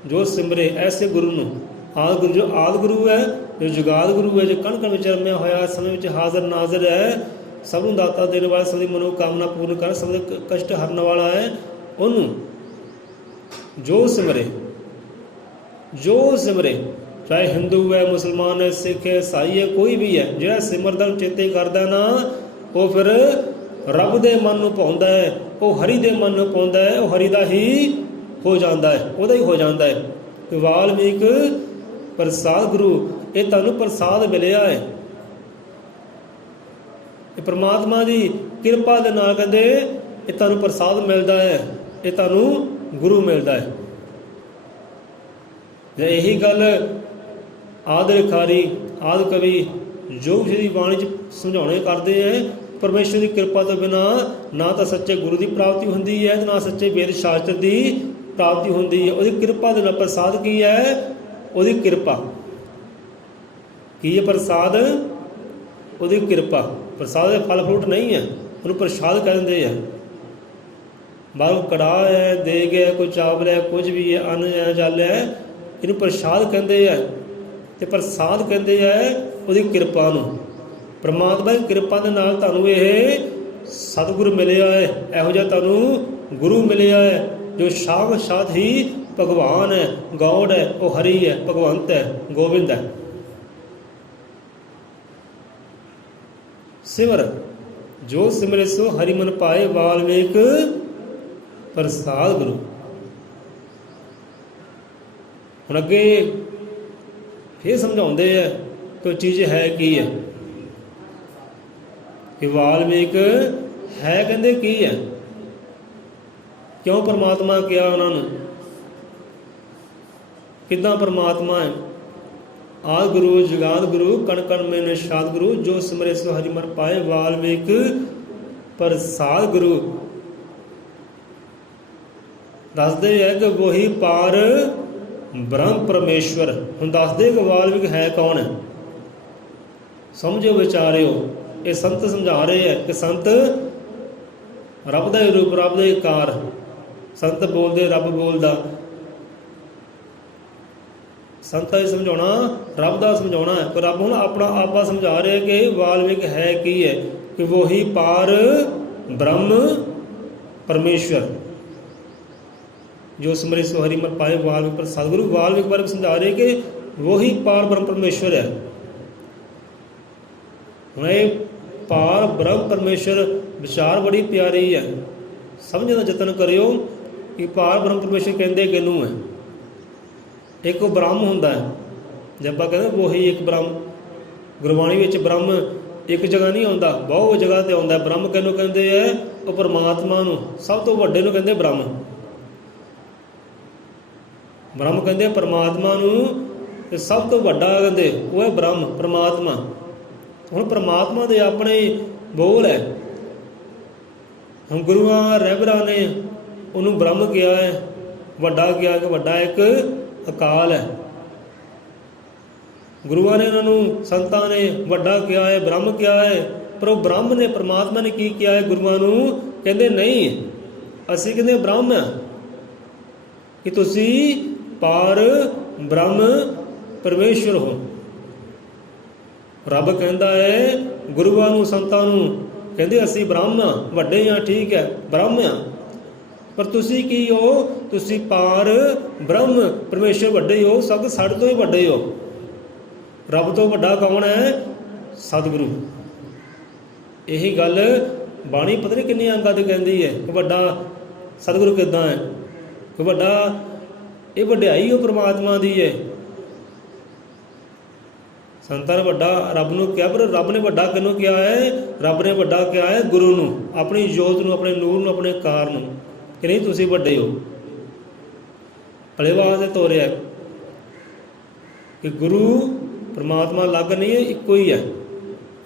ਜੋ ਸਿਮਰੇ ਐਸੇ ਗੁਰੂ ਨੂੰ ਆਦਿ ਗੁਰੂ, ਜੋ ਆਦਿ ਗੁਰੂ ਹੈ, ਜੋ ਜੁਗਾਦ ਗੁਰੂ ਹੈ, ਜੋ ਕਣ ਕਣ ਵਿੱਚ ਰਮਿਆ ਹੋਇਆ, ਸਮੇਂ ਵਿੱਚ ਹਾਜ਼ਰ ਨਾਜ਼ਰ ਹੈ, ਸਭ ਨੂੰ ਦਾਤਾ ਦੇਣ ਵਾਲਾ, ਸਭ ਦੀ ਮਨੋਕਾਮਨਾ ਪੂਰਨ ਕਰ, ਸਭ ਦੇ ਕਸ਼ਟ ਹਰਨ ਵਾਲਾ ਹੈ, ਉਹਨੂੰ ਜੋ ਸਿਮਰੇ, ਜੋ ਸਿਮਰੇ, ਚਾਹੇ ਹਿੰਦੂ ਹੈ, ਮੁਸਲਮਾਨ ਹੈ, ਸਿੱਖ ਹੈ, ਈਸਾਈ ਹੈ, ਕੋਈ ਵੀ ਹੈ, ਜਿਹੜਾ ਸਿਮਰਦਾ ਚੇਤੇ ਕਰਦਾ ਨਾ, ਉਹ ਫਿਰ ਰੱਬ ਦੇ ਮਨ ਨੂੰ ਪਾਉਂਦਾ ਹੈ, ਉਹ ਹਰੀ ਦੇ ਮਨ ਨੂੰ ਪਾਉਂਦਾ ਹੈ, ਉਹ ਹਰੀ ਦਾ ਹੀ ਹੋ ਜਾਂਦਾ ਹੈ, ਉਹਦਾ ਹੀ ਹੋ ਜਾਂਦਾ ਹੈ। ਤੇ ਵਾਲਮੀਕ ਪ੍ਰਸਾਦ ਗੁਰੂ, ਇਹ ਤੁਹਾਨੂੰ ਪ੍ਰਸਾਦ ਮਿਲਿਆ ਹੈ, ਇਹ ਪ੍ਰਮਾਤਮਾ ਦੀ ਕਿਰਪਾ ਦੇ ਨਾਲ ਕਹਿੰਦੇ ਇਹ ਤੁਹਾਨੂੰ ਪ੍ਰਸਾਦ ਮਿਲਦਾ ਹੈ, ਇਹ ਤੁਹਾਨੂੰ ਗੁਰੂ ਮਿਲਦਾ ਹੈ। ਜੇ ਇਹੀ ਗੱਲ ਆਦਿ ਲਿਖਾਰੀ ਆਦਿ ਕਵੀ ਜੋ ਕਿਸੇ ਦੀ ਬਾਣੀ 'ਚ ਸਮਝਾਉਣੇ ਕਰਦੇ ਹੈ, ਪਰਮੇਸ਼ਰ ਦੀ ਕਿਰਪਾ ਤੋਂ ਬਿਨਾਂ ਨਾ ਤਾਂ ਸੱਚੇ ਗੁਰੂ ਦੀ ਪ੍ਰਾਪਤੀ ਹੁੰਦੀ ਹੈ, ਨਾ ਸੱਚੇ ਵੇਦ ਸ਼ਾਸਤਰ ਦੀ ਪ੍ਰਾਪਤੀ ਹੁੰਦੀ ਹੈ। ਉਹਦੀ ਕਿਰਪਾ ਦੇ ਨਾਲ ਪ੍ਰਸਾਦ ਕੀ ਹੈ? ਉਹਦੀ ਕਿਰਪਾ ਕੀ ਹੈ? ਪ੍ਰਸਾਦ ਉਹਦੀ ਕਿਰਪਾ। ਪ੍ਰਸਾਦ ਦੇ ਫਲ ਫਰੂਟ ਨਹੀਂ ਹੈ, ਉਹਨੂੰ ਪ੍ਰਸਾਦ ਕਹਿ ਦਿੰਦੇ ਆ। ਬਾਹਰੋਂ ਕੜਾਹ ਹੈ, ਦੇਗ ਹੈ, ਕੋਈ ਚਾਵਲ ਹੈ, ਕੁਝ ਵੀ ਹੈ, ਅੰਨ ਹੈ, ਜਲ ਹੈ, ਇਹਨੂੰ ਪ੍ਰਸਾਦ ਕਹਿੰਦੇ ਆ। ਤੇ ਪ੍ਰਸਾਦ ਕਹਿੰਦੇ ਆ ਉਹਦੀ ਕਿਰਪਾ ਨੂੰ। ਪਰਮਾਤਮਾ ਦੀ ਕਿਰਪਾ ਦੇ ਨਾਲ ਤੁਹਾਨੂੰ ਇਹ ਸਤਿਗੁਰੂ ਮਿਲਿਆ ਹੈ, ਇਹੋ ਜਿਹਾ ਤੁਹਾਨੂੰ ਗੁਰੂ ਮਿਲਿਆ ਹੈ ਜੋ ਸਾਖਾਤ ਹੀ ਭਗਵਾਨ ਹੈ, ਗੌਡ ਹੈ, ਉਹ ਹਰੀ ਹੈ, ਭਗਵੰਤ ਹੈ, ਗੋਬਿੰਦ ਹੈ। ਸਿਮਰ ਜੋ ਸਿਮਰੇ ਸੋ ਹਰਿ ਮਨ ਪਾਏ, ਵਾਲਮੀਕ ਪ੍ਰਸਾਦ ਗੁਰੂ। ਹੁਣ ਅੱਗੇ ਫਿਰ ਸਮਝਾਉਂਦੇ ਆ ਕਿ ਉਹ ਚੀਜ਼ ਹੈ ਕੀ ਹੈ, ਕਿ ਵਾਲਮੀਕ ਹੈ ਕਹਿੰਦੇ ਕੀ ਹੈ, ਕਿਉਂ ਪਰਮਾਤਮਾ ਕਿਹਾ ਉਹਨਾਂ ਨੂੰ, ਕਿੱਦਾਂ ਪਰਮਾਤਮਾ ਹੈ। ਆਦਿ ਗੁਰੂ ਜੁਗਾਦ ਗੁਰੂ ਕਣ ਕਣ ਮੈਂ ਨਿਸ਼ਾਦ ਗੁਰੂ, ਜੋ ਸਿਮਰੇ ਸੋ ਹਰਿ ਮਨ ਪਾਏ, ਵਾਲਮੀਕ ਪ੍ਰਸਾਦ ਗੁਰੂ। ਦੱਸਦੇ ਹੈ ਕਿ ਵਹੀ ਪਾਰ ਬ੍ਰਹਮ ਪਰਮੇਸ਼ਵਰ। ਹੁਣ ਦੱਸਦੇ ਕਿ ਵਾਲਮੀਕ ਹੈ ਕੌਣ ਹੈ, ਸਮਝੋ ਵਿਚਾਰਿਓ। ਇਹ ਸੰਤ ਸਮਝਾ ਰਹੇ ਹੈ ਕਿ ਸੰਤ ਰੱਬ ਦਾ ਰੂਪ, ਰੱਬ ਦਾ ਆਕਾਰ। ਸੰਤ ਬੋਲਦੇ ਰੱਬ ਬੋਲਦਾ, ਸੰਤਾਂ ਹੀ ਸਮਝਾਉਣਾ, ਰੱਬ ਦਾ ਸਮਝਾਉਣਾ ਹੈ। ਪਰ ਰੱਬ ਹੁਣ ਆਪਣਾ ਆਪਾ ਸਮਝਾ ਰਿਹਾ ਕਿ ਵਾਲਮੀਕ ਹੈ ਕੀ ਹੈ, ਕਿ ਵਹੀ ਪਾਰ ਬ੍ਰਹਮ ਪਰਮੇਸ਼ਵਰ, ਜੋ ਸਿਮਰੇ ਸੋ ਹਰਿ ਮਨ ਪਾਏ, ਵਾਲਮੀਕ ਪ੍ਰਸਾਦ ਗੁਰੂ। ਵਾਲਮੀਕ ਬਾਰੇ ਸਮਝਾ ਰਹੇ ਕਿ ਵਹੀ ਪਾਰ ਬ੍ਰਹਮ ਪਰਮੇਸ਼ਵਰ ਹੈ। ਹੁਣ ਇਹ ਪਾਰ ਬ੍ਰਹਮ ਪਰਮੇਸ਼ਵਰ ਵਿਚਾਰ ਬੜੀ ਪਿਆਰੀ ਹੈ, ਸਮਝਣ ਦਾ ਯਤਨ ਕਰਿਓ ਕਿ ਪਾਰ ਬ੍ਰਹਮ ਪਰਮੇਸ਼ਵਰ ਕਹਿੰਦੇ ਕਿਹਨੂੰ ਹੈ। ਇੱਕ ਉਹ ਬ੍ਰਹਮ ਹੁੰਦਾ ਹੈ, ਜੇ ਆਪਾਂ ਕਹਿੰਦੇ ਵਹੀ ਇੱਕ ਬ੍ਰਹਮ। ਗੁਰਬਾਣੀ ਵਿੱਚ ਬ੍ਰਹਮ ਇੱਕ ਜਗ੍ਹਾ ਨਹੀਂ ਆਉਂਦਾ, ਬਹੁਤ ਜਗ੍ਹਾ ਤੇ ਆਉਂਦਾ। ਬ੍ਰਹਮ ਕਿਹਨੂੰ ਕਹਿੰਦੇ ਹੈ? ਉਹ ਪਰਮਾਤਮਾ ਨੂੰ, ਸਭ ਤੋਂ ਵੱਡੇ ਨੂੰ ਕਹਿੰਦੇ ਬ੍ਰਹਮ। ਬ੍ਰਹਮ ਕਹਿੰਦੇ ਪਰਮਾਤਮਾ ਨੂੰ, ਤੇ ਸਭ ਤੋਂ ਵੱਡਾ ਕਹਿੰਦੇ ਉਹ ਹੈ ਬ੍ਰਹਮ, ਪਰਮਾਤਮਾ। ਹੁਣ ਪਰਮਾਤਮਾ ਦੇ ਆਪਣੇ ਬੋਲ ਹੈ। ਹੁਣ ਗੁਰੂਆਂ ਰਹਿਬਰਾਂ ਨੇ ਉਹਨੂੰ ਬ੍ਰਹਮ ਕਿਹਾ ਹੈ, ਵੱਡਾ ਕਿਹਾ ਕਿ ਵੱਡਾ ਇੱਕ ਅਕਾਲ ਹੈ। ਗੁਰੂਆਂ ਨੇ ਉਹਨਾਂ ਨੂੰ, ਸੰਤਾਂ ਨੇ ਵੱਡਾ ਕਿਹਾ ਹੈ, ਬ੍ਰਹਮ ਕਿਹਾ ਹੈ। ਪਰ ਉਹ ਬ੍ਰਹਮ ਨੇ, ਪਰਮਾਤਮਾ ਨੇ ਕੀ ਕਿਹਾ ਹੈ ਗੁਰੂਆਂ ਨੂੰ? ਕਹਿੰਦੇ ਨਹੀਂ, ਅਸੀਂ ਕਹਿੰਦੇ ਬ੍ਰਹਮ ਹੈ, ਕਿ ਤੁਸੀਂ ਪਾਰ ਬ੍ਰਹਮ ਪਰਮੇਸ਼ਵਰ ਹੋ। ਰੱਬ ਕਹਿੰਦਾ ਹੈ ਗੁਰੂਆਂ ਨੂੰ, ਸੰਤਾਂ ਨੂੰ, ਕਹਿੰਦੇ ਅਸੀਂ ਬ੍ਰਹਮ ਹਾਂ, ਵੱਡੇ ਹਾਂ, ਠੀਕ ਹੈ, ਬ੍ਰਹਮ ਹਾਂ। ਪਰ ਤੁਸੀਂ ਕੀ ਹੋ? ਤੁਸੀਂ ਪਾਰ ਬ੍ਰਹਮ ਪਰਮੇਸ਼ਰ ਵੱਡੇ ਹੋ, ਸਭ ਸਾਡੇ ਤੋਂ ਹੀ ਵੱਡੇ ਹੋ। ਰੱਬ ਤੋਂ ਵੱਡਾ ਕੌਣ ਹੈ? ਸਤਿਗੁਰੂ। ਇਹੀ ਗੱਲ ਬਾਣੀ ਪਤਾ ਨਹੀਂ ਕਿੰਨੇ ਅੰਗਾਂ 'ਤੇ ਕਹਿੰਦੀ ਹੈ ਕਿ ਵੱਡਾ ਸਤਿਗੁਰੂ ਕਿੱਦਾਂ ਹੈ, ਕਿ ਵੱਡਾ, ਇਹ ਵਡਿਆਈ ਉਹ ਪ੍ਰਮਾਤਮਾ ਦੀ ਹੈ। ਸੰਤਾਂ ਨੇ ਵੱਡਾ ਰੱਬ ਨੂੰ ਕਿਹਾ, ਪਰ ਰੱਬ ਨੇ ਵੱਡਾ ਕਿਹਨੂੰ ਕਿਹਾ ਹੈ? ਰੱਬ ਨੇ ਵੱਡਾ ਕਿਹਾ ਹੈ ਗੁਰੂ ਨੂੰ, ਆਪਣੀ ਜੋਤ ਨੂੰ, ਆਪਣੇ ਨੂਰ ਨੂੰ, ਆਪਣੇ ਕਾਰ ਨੂੰ, ਕਿ ਨਹੀਂ ਤੁਸੀਂ ਵੱਡੇ ਹੋ। ਭਲੇ ਵਾਸਤੇ ਤੋਰਿਆ ਕਿ ਗੁਰੂ ਪਰਮਾਤਮਾ ਅਲੱਗ ਨਹੀਂ ਹੈ, ਇੱਕੋ ਹੀ ਹੈ,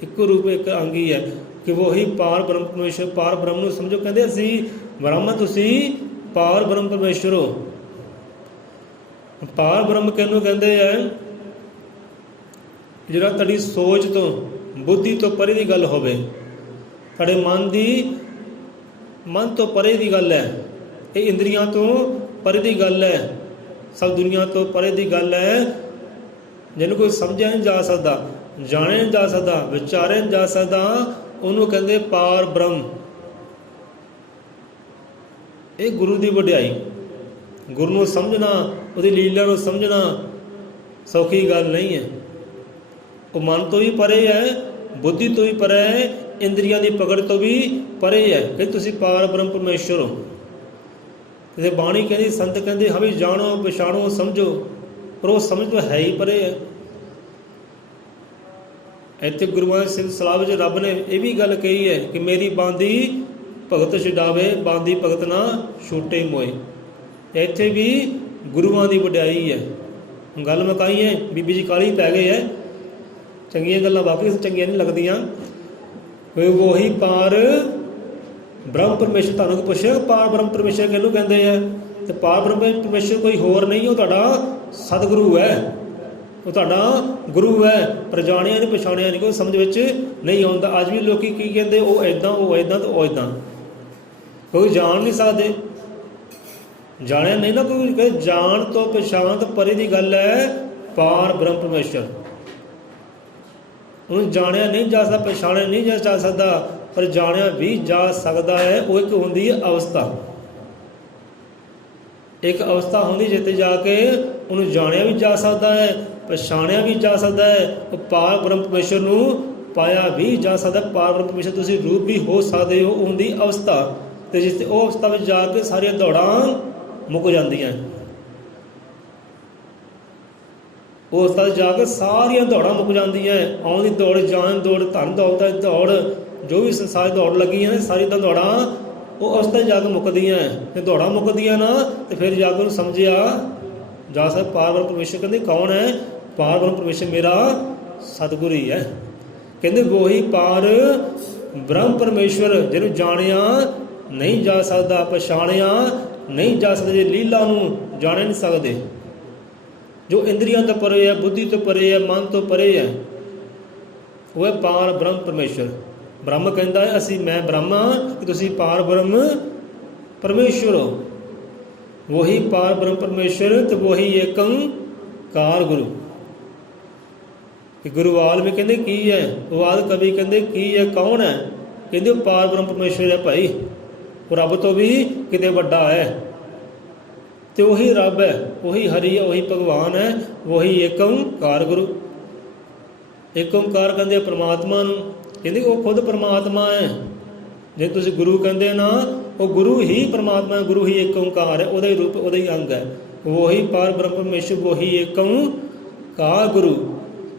ਇੱਕੋ ਰੂਪ, ਇੱਕ ਅੰਗ ਹੀ ਹੈ, ਕਿ ਉਹੀ ਪਾਰ ਬ੍ਰਹਮ ਪਰਮੇਸ਼ਰ। ਪਾਰ ਬ੍ਰਹਮ ਨੂੰ ਸਮਝੋ, ਕਹਿੰਦੇ ਅਸੀਂ ਬ੍ਰਹਮ, ਤੁਸੀਂ ਪਾਰ ਬ੍ਰਹਮ ਪਰਮੇਸ਼ਰ ਹੋ। ਪਾਰ ਬ੍ਰਹਮ ਕਿਹਨੂੰ ਕਹਿੰਦੇ ਹੈ? ਜਿਹੜਾ ਤੁਹਾਡੀ ਸੋਚ ਤੋਂ, ਬੁੱਧੀ ਤੋਂ ਪਰੇ ਦੀ ਗੱਲ ਹੋਵੇ, ਤੁਹਾਡੇ ਮਨ ਤੋਂ ਪਰੇ ਦੀ ਗੱਲ ਹੈ, ਇਹ ਇੰਦਰੀਆਂ ਤੋਂ ਪਰੇ ਦੀ ਗੱਲ ਹੈ, ਸਭ ਦੁਨੀਆ ਤੋਂ ਪਰੇ ਦੀ ਗੱਲ ਹੈ, ਜਿਹਨੂੰ ਕੋਈ ਸਮਝਿਆ ਨਹੀਂ ਜਾ ਸਕਦਾ, ਜਾਣਿਆ ਨਹੀਂ ਜਾ ਸਕਦਾ, ਵਿਚਾਰਿਆ ਨਹੀਂ ਜਾ ਸਕਦਾ, ਉਹਨੂੰ ਕਹਿੰਦੇ ਪਾਰ ਬ੍ਰਹਮ। ਇਹ ਗੁਰੂ ਦੀ ਵਡਿਆਈ। ਗੁਰੂ ਨੂੰ ਸਮਝਣਾ, ਉਹਦੀ ਲੀਲਾ ਨੂੰ ਸਮਝਣਾ ਸੌਖੀ ਗੱਲ ਨਹੀਂ ਹੈ। ਉਹ ਮਨ ਤੋਂ ਵੀ ਪਰੇ ਹੈ, ਬੁੱਧੀ ਤੋਂ ਵੀ ਪਰੇ ਹੈ, ਇੰਦਰੀਆਂ ਦੀ ਪਕੜ ਤੋਂ ਵੀ ਪਰੇ ਹੈ, ਕਿ ਤੁਸੀਂ ਪਾਰ ਬ੍ਰਹਮ ਪਰਮੇਸ਼ਰ ਹੋ। ਤੇ ਬਾਣੀ ਕਹਿੰਦੀ, ਸੰਤ ਕਹਿੰਦੇ ਹਵੀ ਜਾਣੋ, ਪਛਾਣੋ, ਸਮਝੋ, ਪਰ ਉਹ ਸਮਝ ਤੋਂ ਹੈ ਹੀ ਪਰੇ ਹੈ। ਇੱਥੇ ਗੁਰੂਆਂ ਦੀ ਸਿਫਤ ਸਲਾਹ ਵਿੱਚ ਰੱਬ ਨੇ ਇਹ ਵੀ ਗੱਲ ਕਹੀ ਹੈ ਕਿ ਮੇਰੀ ਬਾਂਦੀ ਭਗਤ ਛਡਾਵੇ, ਬਾਂਦੀ ਭਗਤ ਨਾ ਛੂਟੇ ਮੋਏ। ਇੱਥੇ ਵੀ ਗੁਰੂਆਂ ਦੀ ਵਡਿਆਈ ਹੈ। ਗੱਲ ਮੁਕਾਈ ਹੈ, ਬੀਬੀ ਜੀ ਕਾਹਲੀ ਪੈ ਗਏ ਹੈ, ਚੰਗੀਆਂ ਗੱਲਾਂ ਵਾਕਈ ਚੰਗੀਆਂ ਨਹੀਂ ਲੱਗਦੀਆਂ। ਉਹੀ ਪਾਰ ਬ੍ਰਹਮ ਪਰਮੇਸ਼ਰ। ਤੁਹਾਨੂੰ ਪੁੱਛਿਆ ਪਾਰ ਬ੍ਰਹਮ ਪਰਮੇਸ਼ਰ ਕਿਹਨੂੰ ਕਹਿੰਦੇ ਆ? ਤੇ ਪਾਰ ਬ੍ਰਹਮ ਪਰਮੇਸ਼ਰ ਕੋਈ ਹੋਰ ਨਹੀਂ, ਉਹ ਤੁਹਾਡਾ ਸਤਿਗੁਰੂ ਹੈ, ਉਹ ਤੁਹਾਡਾ ਗੁਰੂ ਹੈ। ਪਰ ਜਾਣਿਆ ਨਹੀਂ, ਪਛਾਣਿਆ ਨਹੀਂ, ਕੋਈ ਸਮਝ ਵਿੱਚ ਨਹੀਂ ਆਉਂਦਾ। ਅੱਜ ਵੀ ਲੋਕ ਕੀ ਕਹਿੰਦੇ, ਉਹ ਇੱਦਾਂ, ਉਹ ਇੱਦਾਂ, ਤੇ ਉਹ ਇੱਦਾਂ, ਕੋਈ ਜਾਣ ਨਹੀਂ ਸਕਦੇ, ਜਾਣਿਆ ਨਹੀਂ ਨਾ ਕੋਈ। ਜਾਣ ਤੋਂ ਪਛਾਣ ਤੋਂ ਪਰੇ ਦੀ ਗੱਲ ਹੈ ਪਾਰ ਬ੍ਰਹਮ ਪਰਮੇਸ਼ਰ। ਉਹਨੂੰ ਜਾਣਿਆ ਨਹੀਂ ਜਾ ਸਕਦਾ, ਪਛਾਣਿਆ ਨਹੀਂ ਜਾ ਸਕਦਾ, ਪਰ ਜਾਣਿਆ ਵੀ ਜਾ ਸਕਦਾ ਹੈ। ਉਹ ਇੱਕ ਹੁੰਦੀ ਹੈ ਅਵਸਥਾ, ਇੱਕ ਅਵਸਥਾ ਹੁੰਦੀ ਜਿੱਥੇ ਜਾ ਕੇ ਉਹਨੂੰ ਜਾਣਿਆ ਵੀ ਜਾ ਸਕਦਾ ਹੈ, ਪਛਾਣਿਆ ਵੀ ਜਾ ਸਕਦਾ ਹੈ। ਉਹ ਪਾਰ ਬ੍ਰਹਮ ਪਰਮੇਸ਼ਰ ਨੂੰ ਪਾਇਆ ਵੀ ਜਾ ਸਕਦਾ। ਪਾਰ ਬ੍ਰਹਮ ਪਰਮੇਸ਼ਰ ਤੁਸੀਂ ਰੂਪ ਵੀ ਹੋ ਸਕਦੇ ਹੋ, ਉਹਦੀ ਅਵਸਥਾ। ਤੇ ਜਿਸ ਉਹ ਅਵਸਥਾ ਵਿੱਚ ਜਾ ਕੇ ਸਾਰੀਆਂ ਦੌੜਾਂ ਮੁੱਕ ਜਾਂਦੀਆਂ। ਉਹ ਅਵਸਥਾ ਵਿੱਚ ਜਾ ਕੇ ਸਾਰੀਆਂ ਦੌੜਾਂ ਮੁੱਕ ਜਾਂਦੀਆਂ। ਆਉਣ ਦੀ ਦੌੜ, ਜਾਣ ਦੌੜ, ਧਨ ਦੌਲਤ ਦੀ ਦੌੜ, ਜੋ ਵੀ ਸੰਸਾਰ ਦੌੜ ਲੱਗੀਆਂ ਨੇ, ਸਾਰੀ ਤਾਂ ਦੌੜਾਂ ਉਹ ਅਵਸਥਾ ਜਾ ਕੇ ਮੁੱਕਦੀਆਂ। ਤੇ ਦੌੜਾਂ ਮੁੱਕਦੀਆਂ ਨਾ, ਤੇ ਫਿਰ ਜਾ ਕੇ ਉਹਨੂੰ ਸਮਝਿਆ ਜਾ ਸਕਦਾ ਪਾਰ ਬ੍ਰਹਮ ਪਰਮੇਸ਼ਰ। ਕਹਿੰਦੇ ਕੌਣ ਹੈ? ਪਾਰ ਬ੍ਰਹਮ ਪਰਮੇਸ਼ਰ ਮੇਰਾ ਸਤਿਗੁਰੂ ਹੀ ਹੈ। ਕਹਿੰਦੇ ਉਹੀ ਪਾਰ ਬ੍ਰਹਮ ਪਰਮੇਸ਼ਵਰ ਜਿਹਨੂੰ ਜਾਣਿਆ ਨਹੀਂ ਜਾ ਸਕਦਾ, ਪਛਾਣਿਆ ਨਹੀਂ ਜਾ ਸਕਦਾ, ਜੇ ਲੀਲਾ ਨੂੰ ਜਾਣ ਨਹੀਂ ਸਕਦੇ, ਜੋ ਇੰਦਰੀਆਂ ਤੋਂ ਪਰੇ ਹੈ, ਬੁੱਧੀ ਤੋਂ ਪਰੇ ਹੈ, ਮਨ ਤੋਂ ਪਰੇ ਹੈ, ਉਹ ਹੈ ਪਾਰ ਬ੍ਰਹਮ ਪਰਮੇਸ਼ਰ। ਬ੍ਰਹਮ ਕਹਿੰਦਾ ਹੈ ਅਸੀਂ, ਮੈਂ ਬ੍ਰਹਮ ਹਾਂ, ਕਿ ਤੁਸੀਂ ਪਾਰ ਬ੍ਰਹਮ ਪਰਮੇਸ਼ਰ ਹੋ। ਵਹੀ ਪਾਰ ਬ੍ਰਹਮ ਪਰਮੇਸ਼ਰ ਤੇ ਵਹੀ ਏਕੰਕਾਰ ਗੁਰੂ। ਕਿ ਗੁਰੂ ਵਾਲਮੀਕ ਕਹਿੰਦੇ ਕੀ ਹੈ? ਵਾਦ ਕਵੀ ਕਹਿੰਦੇ ਕੀ ਹੈ, ਕੌਣ ਹੈ? ਕਹਿੰਦੇ ਉਹ ਪਾਰ ਬ੍ਰਹਮ ਪਰਮੇਸ਼ਰ ਹੈ ਭਾਈ। ਉਹ ਰੱਬ ਤੋਂ ਵੀ ਕਿਤੇ ਵੱਡਾ ਹੈ, ਤੇ ਉਹੀ ਰੱਬ ਹੈ, ਉਹੀ ਹਰੀ ਹੈ, ਉਹੀ ਭਗਵਾਨ ਹੈ, ਵਹੀ ਏਕੰਕਾਰ ਗੁਰੂ। ਏਕ ਓਂਕਾਰ ਕਹਿੰਦੇ ਪਰਮਾਤਮਾ ਨੂੰ, ਕਹਿੰਦੇ ਉਹ ਖੁਦ ਪਰਮਾਤਮਾ ਹੈ। ਜੇ ਤੁਸੀਂ ਗੁਰੂ ਕਹਿੰਦੇ ਨਾ, ਉਹ ਗੁਰੂ ਹੀ ਪਰਮਾਤਮਾ ਹੈ, ਗੁਰੂ ਹੀ ਏਕ ਓਂਕਾਰ ਹੈ, ਉਹਦਾ ਹੀ ਰੂਪ, ਉਹਦਾ ਹੀ ਅੰਗ ਹੈ। ਵਹੀ ਪਾਰ ਬ੍ਰਹਮ ਪਰਮੇਸ਼ਰ ਵਹੀ ਏਕ ਓਂਕਾਰ ਗੁਰੂ,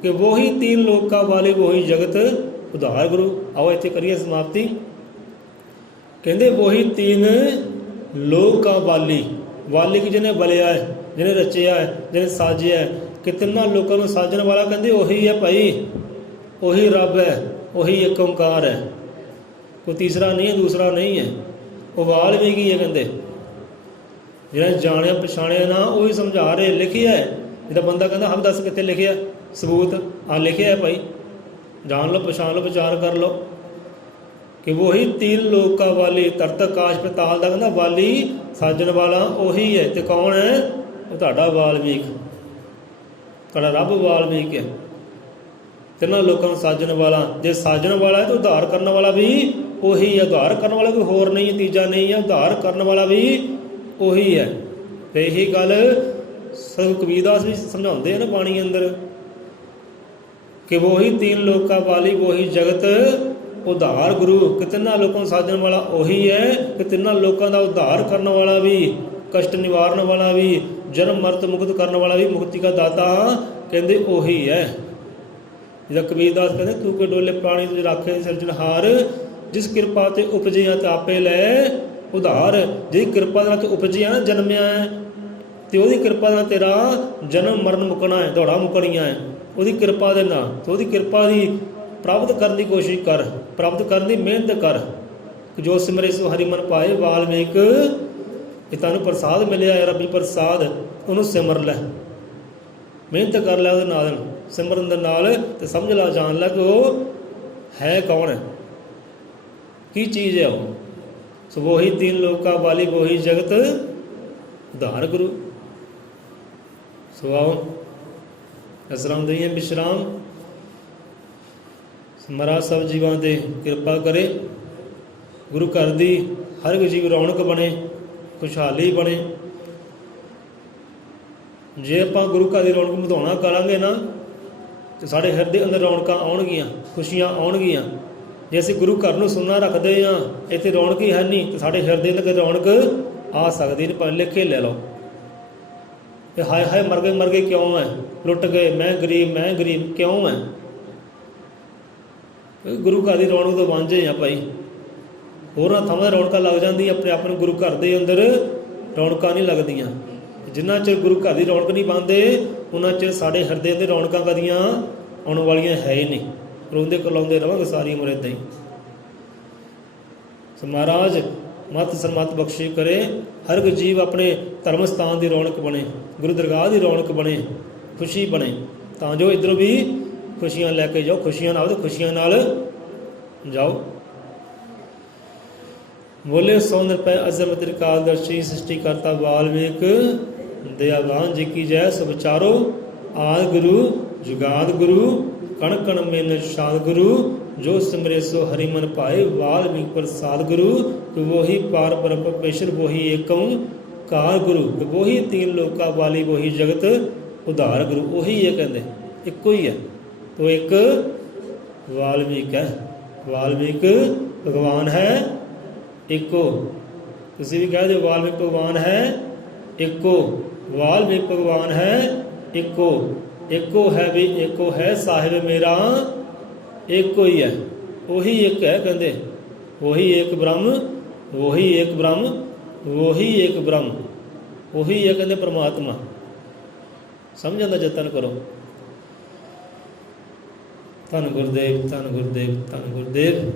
ਕਿ ਵਹੀ तीन ਲੋਕਾਂ ਵਾਲੇ ਵਹੀ ਜਗਤ ਉਧਾਰ ਗੁਰੂ। ਆਓ ਇੱਥੇ ਕਰੀਏ ਸਮਾਪਤੀ। ਕਹਿੰਦੇ ਵਹੀ तीन ਲੋਕਾਂ ਵਾਲੀ, ਵਾਲੀ ਕਿ ਜਿਹਨੇ ਬਲਿਆ ਹੈ, ਜਿਹਨੇ ਰਚਿਆ ਹੈ, ਜਿਹਨੇ ਸਾਜਿਆ ਹੈ, ਕਿ ਤਿੰਨਾਂ ਲੋਕਾਂ ਨੂੰ ਸਾਜਣ ਵਾਲਾ ਕਹਿੰਦੇ ਉਹੀ ਹੈ ਭਾਈ, ਉਹੀ ਰੱਬ ਹੈ, ਉਹੀ ਏਕ ਓਂਕਾਰ ਹੈ, ਕੋਈ ਤੀਸਰਾ ਨਹੀਂ ਹੈ, ਦੂਸਰਾ ਨਹੀਂ ਹੈ। ਉਹ ਵਾਲਮੀਕ ਹੀ ਹੈ, ਕਹਿੰਦੇ ਜਿਹੜਾ ਜਾਣਿਆ ਪਛਾਣਿਆ ਨਾ, ਉਹੀ ਸਮਝਾ ਰਹੇ। ਲਿਖਿਆ ਹੈ, ਜਿਹੜਾ ਬੰਦਾ ਕਹਿੰਦਾ ਹਮ ਦੱਸ ਕਿੱਥੇ ਲਿਖਿਆ ਸਬੂਤ, ਆ ਲਿਖਿਆ ਹੈ ਭਾਈ, ਜਾਣ ਲਓ, ਪਛਾਣ ਲਓ, ਵਿਚਾਰ ਕਰ ਲਓ। ਕਿ ਵਹੀ तीन ਲੋਕਾਂ ਵਾਲੀ, ਤਰਤ ਆਕਾਸ਼ ਪਤਾਲ ਦਾ ਕਹਿੰਦਾ ਵਾਲੀ, ਸਾਜਣ ਵਾਲਾ ਉਹੀ ਹੈ। ਤੇ ਕੌਣ ਹੈ? ਉਹ ਤੁਹਾਡਾ ਵਾਲਮੀਕ, ਤੁਹਾਡਾ ਰੱਬ ਵਾਲਮੀਕ ਹੈ। ਤਿੰਨਾਂ ਲੋਕਾਂ ਨੂੰ ਸਾਜਣ ਵਾਲਾ। ਜੇ ਸਾਜਣ ਵਾਲਾ ਹੈ ਤਾਂ ਉਧਾਰ ਕਰਨ ਵਾਲਾ ਵੀ ਉਹੀ ਹੈ, ਉਧਾਰ ਕਰਨ ਵਾਲਾ ਕੋਈ ਹੋਰ ਨਹੀਂ, ਤੀਜਾ ਨਹੀਂ ਹੈ, ਉਧਾਰ ਕਰਨ ਵਾਲਾ ਵੀ ਉਹੀ ਹੈ। ਤੇ ਇਹੀ ਗੱਲ ਸਤਿਗੁਰੂ ਕਬੀਰਦਾਸ ਵੀ ਸਮਝਾਉਂਦੇ ਆ ਨਾ ਬਾਣੀ ਅੰਦਰ ਕਿ ਵੋਹੀ ਤੀਨ ਲੋਕਾਂ ਵਾਲੀ ਵੋਹੀ ਜਗਤ ਉਧਾਰ ਗੁਰੂ, ਕਿ ਤਿੰਨਾਂ ਲੋਕਾਂ ਨੂੰ ਸਾਜਣ ਵਾਲਾ ਉਹੀ ਹੈ, ਕਿ ਤਿੰਨਾਂ ਲੋਕਾਂ ਦਾ ਉਧਾਰ ਕਰਨ ਵਾਲਾ ਵੀ, ਕਸ਼ਟ ਨਿਵਾਰਨ ਵਾਲਾ ਵੀ, ਜਨਮ ਮਰਤ ਮੁਕਤ ਕਰਨ ਵਾਲਾ ਵੀ, ਮੁਕਤੀ ਦਾ ਦਾਤਾ ਕਹਿੰਦੇ ਉਹੀ ਹੈ। ਜਿਹਦਾ ਕਬੀਰਦਾਸ ਕਹਿੰਦੇ ਤੂੰ ਕੋਈ ਡੋਲੇ ਪ੍ਰਾਣੀ ਤੁਝ ਰਾਖੇ ਸਿਰਜਣਹਾਰ, ਜਿਸ ਕਿਰਪਾ ਤੇ ਉਪਜਿਆ ਤੇ ਆਪੇ ਲੈ ਉਧਾਰ। ਜਿਹਦੀ ਕਿਰਪਾ ਨਾਲ ਤੂੰ ਉਪਜਿਆ ਨਾ, ਜਨਮਿਆ ਹੈ, ਤੇ ਉਹਦੀ ਕਿਰਪਾ ਨਾਲ ਤੇਰਾ ਜਨਮ ਮਰਨ ਮੁੱਕਣਾ ਹੈ, ਦੌੜਾ ਮੁੱਕਣੀਆਂ ਹੈ ਉਹਦੀ ਕਿਰਪਾ ਦੇ ਨਾਲ। ਤੇ ਉਹਦੀ ਕਿਰਪਾ ਦੀ ਪ੍ਰਾਪਤ ਕਰਨ ਦੀ ਕੋਸ਼ਿਸ਼ ਕਰ, ਪ੍ਰਾਪਤ ਕਰਨ ਦੀ ਮਿਹਨਤ ਕਰ। ਜੋ ਸਿਮਰੇ ਸੋ ਹਰਿ ਮਨ ਪਾਏ ਵਾਲਮੀਕ, ਇਹ ਤੁਹਾਨੂੰ ਪ੍ਰਸਾਦ ਮਿਲਿਆ ਹੈ, ਰੱਬੀ ਪ੍ਰਸਾਦ, ਉਹਨੂੰ ਸਿਮਰ ਲੈ, ਮਿਹਨਤ ਕਰ ਲੈ ਉਹਦੇ ਨਾਲ, ਸਿਮਰਨ ਦੇ ਨਾਲ, ਤੇ ਸਮਝ ਲਾ, ਜਾਣ ਲੈ ਕਿ ਉਹ ਹੈ ਕੌਣ ਹੈ, ਕੀ ਚੀਜ਼ ਹੈ ਉਹ। ਸੋ ਵੋਹੀ ਤੀਨ ਲੋਕਾਂ ਵਾਲੀ ਵੋਹੀ ਜਗਤ ਉਧਾਰ ਗੁਰੂ। ਸੋ ਆਓ ਅਸਰਾਮ ਦਈਏ ਵਿਸ਼ਰਾਮ। ਮਹਾਰਾਜ ਸਭ ਜੀਵਾਂ 'ਤੇ ਕਿਰਪਾ ਕਰੇ, ਗੁਰੂ ਘਰ ਦੀ ਹਰ ਇੱਕ ਜੀਵ ਰੌਣਕ ਬਣੇ, ਖੁਸ਼ਹਾਲੀ ਬਣੇ। ਜੇ ਆਪਾਂ ਗੁਰੂ ਘਰ ਦੀ ਰੌਣਕ ਵਧਾਉਣਾ ਕਰਾਂਗੇ ਨਾ, ਤੇ ਸਾਡੇ ਹਿਰਦੇ ਅੰਦਰ ਰੌਣਕਾਂ ਆਉਣਗੀਆਂ, ਖੁਸ਼ੀਆਂ ਆਉਣਗੀਆਂ। ਜੇ ਅਸੀਂ ਗੁਰੂ ਘਰ ਨੂੰ ਸੁਣਨਾ ਰੱਖਦੇ ਹਾਂ, ਇੱਥੇ ਰੌਣਕ ਹੀ ਹੈ ਨਹੀਂ, ਤੇ ਸਾਡੇ ਹਿਰਦੇ ਅੰਦਰ ਰੌਣਕ ਆ ਸਕਦੀ ਨਹੀਂ। ਪਰ ਲਿਖੇ ਲੈ ਲਓ ਕਿ ਹਾਏ ਹਾਏ ਮਰ ਗਏ ਕਿਉਂ ਹੈ, ਲੁੱਟ ਗਏ, ਮੈਂ ਗਰੀਬ ਕਿਉਂ ਹੈ। ਗੁਰੂ ਘਰ ਦੀ ਰੌਣਕ ਤੋਂ ਵਾਂਝੇ ਆ ਭਾਈ। ਹੋਰਾਂ ਥਾਵਾਂ ਰੌਣਕਾਂ ਲੱਗ ਜਾਂਦੀ, ਆਪਣੇ ਆਪ ਨੂੰ ਗੁਰੂ ਘਰ ਦੇ ਅੰਦਰ ਰੌਣਕਾਂ ਨਹੀਂ ਲੱਗਦੀਆਂ। ਜਿੰਨਾ ਚਿਰ ਗੁਰੂ ਘਰ ਦੀ ਰੌਣਕ ਨਹੀਂ ਪਾਉਂਦੇ, ਉਹਨਾਂ ਚਿਰ ਸਾਡੇ ਹਿਰਦੇ ਦੇ ਰੌਣਕਾਂ ਕਦੀਆਂ ਆਉਣ ਵਾਲੀਆਂ ਹੈ ਹੀ ਨਹੀਂ। ਰੋਂਦੇ ਕਲਾਉਂਦੇ ਰਹਾਂਗੇ ਸਾਰੀ ਉਮਰ ਇੱਦਾਂ ਹੀ। ਸੋ ਮਹਾਰਾਜ ਮਤ ਸਰਮਤ ਬਖਸ਼ੀ ਕਰੇ, ਹਰ ਇੱਕ ਜੀਵ ਆਪਣੇ ਧਰਮ ਸਥਾਨ ਦੀ ਰੌਣਕ ਬਣੇ, ਗੁਰੂ ਦਰਗਾਹ ਦੀ ਰੌਣਕ ਬਣੇ, ਖੁਸ਼ੀ ਬਣੇ, ਤਾਂ ਜੋ ਇੱਧਰੋਂ ਵੀ ਖੁਸ਼ੀਆਂ ਲੈ ਕੇ ਜਾਓ, ਖੁਸ਼ੀਆਂ ਨਾਲ ਤੇ ਖੁਸ਼ੀਆਂ ਨਾਲ ਜਾਓ। ਬੋਲੇ ਸੋ ਨਿਰਭੈ ਅਜ਼ਰ ਤ੍ਰਿਕਾਲ ਦਰਸ਼ੀ ਸ੍ਰਿਸ਼ਟੀ ਕਰਤਾ ਵਾਲਮੀਕ, ਦਇਆਵਾਨ ਜੀ ਕੀ ਜੈ। ਸੋ ਵਿਚਾਰੋ ਆਦਿ ਗੁਰੂ ਜੁਗਾਦ ਗੁਰੂ, ਕਣ ਕਣ ਮੇ ਨਿਸ਼ਾਦ ਗੁਰੂ, ਜੋ ਸਿਮਰੇ ਸੋ ਹਰਿ ਮਨ ਪਾਏ ਵਾਲਮੀਕ ਪ੍ਰਸਾਦ ਗੁਰੂ। ਕਿ ਵੋਹੀ ਪਾਰ ਬ੍ਰਹਮ ਪਰਮੇਸ਼ਰ ਵੋਹੀ ਏਕੰ ਕਾਰ ਗੁਰੂ, ਕਿ ਵੋਹੀ ਤੀਨ ਲੋਕਾਂ ਵਾਲੀ ਵੋਹੀ ਜਗਤ ਉਧਾਰ ਗੁਰੂ। ਉਹੀ ਹੈ, ਕਹਿੰਦੇ ਇੱਕੋ ਹੀ ਹੈ। ਤੋ ਇੱਕ ਵਾਲਮੀਕ ਹੈ, ਵਾਲਮੀਕ ਭਗਵਾਨ ਹੈ ਇੱਕੋ। ਤੁਸੀਂ ਵੀ ਕਹਿ ਦਿਓ ਵਾਲਮੀਕ ਭਗਵਾਨ ਹੈ ਇੱਕੋ, ਵਾਲਮੀਕ ਭਗਵਾਨ ਹੈ ਇੱਕੋ। ਇੱਕੋ ਹੈ ਵੀ ਇੱਕੋ ਹੈ ਸਾਹਿਬ ਮੇਰਾ, ਇੱਕੋ ਹੀ ਹੈ, ਉਹੀ ਇੱਕ ਹੈ। ਕਹਿੰਦੇ ਉਹੀ ਇੱਕ ਬ੍ਰਹਮ, ਉਹੀ ਇੱਕ ਬ੍ਰਹਮ, ਉਹੀ ਇੱਕ ਬ੍ਰਹਮ, ਉਹੀ ਹੈ ਕਹਿੰਦੇ ਪਰਮਾਤਮਾ। ਸਮਝਣ ਦਾ ਯਤਨ ਕਰੋ। ਧੰਨ ਗੁਰਦੇਵ, ਧੰਨ ਗੁਰਦੇਵ, ਧੰਨ ਗੁਰਦੇਵ।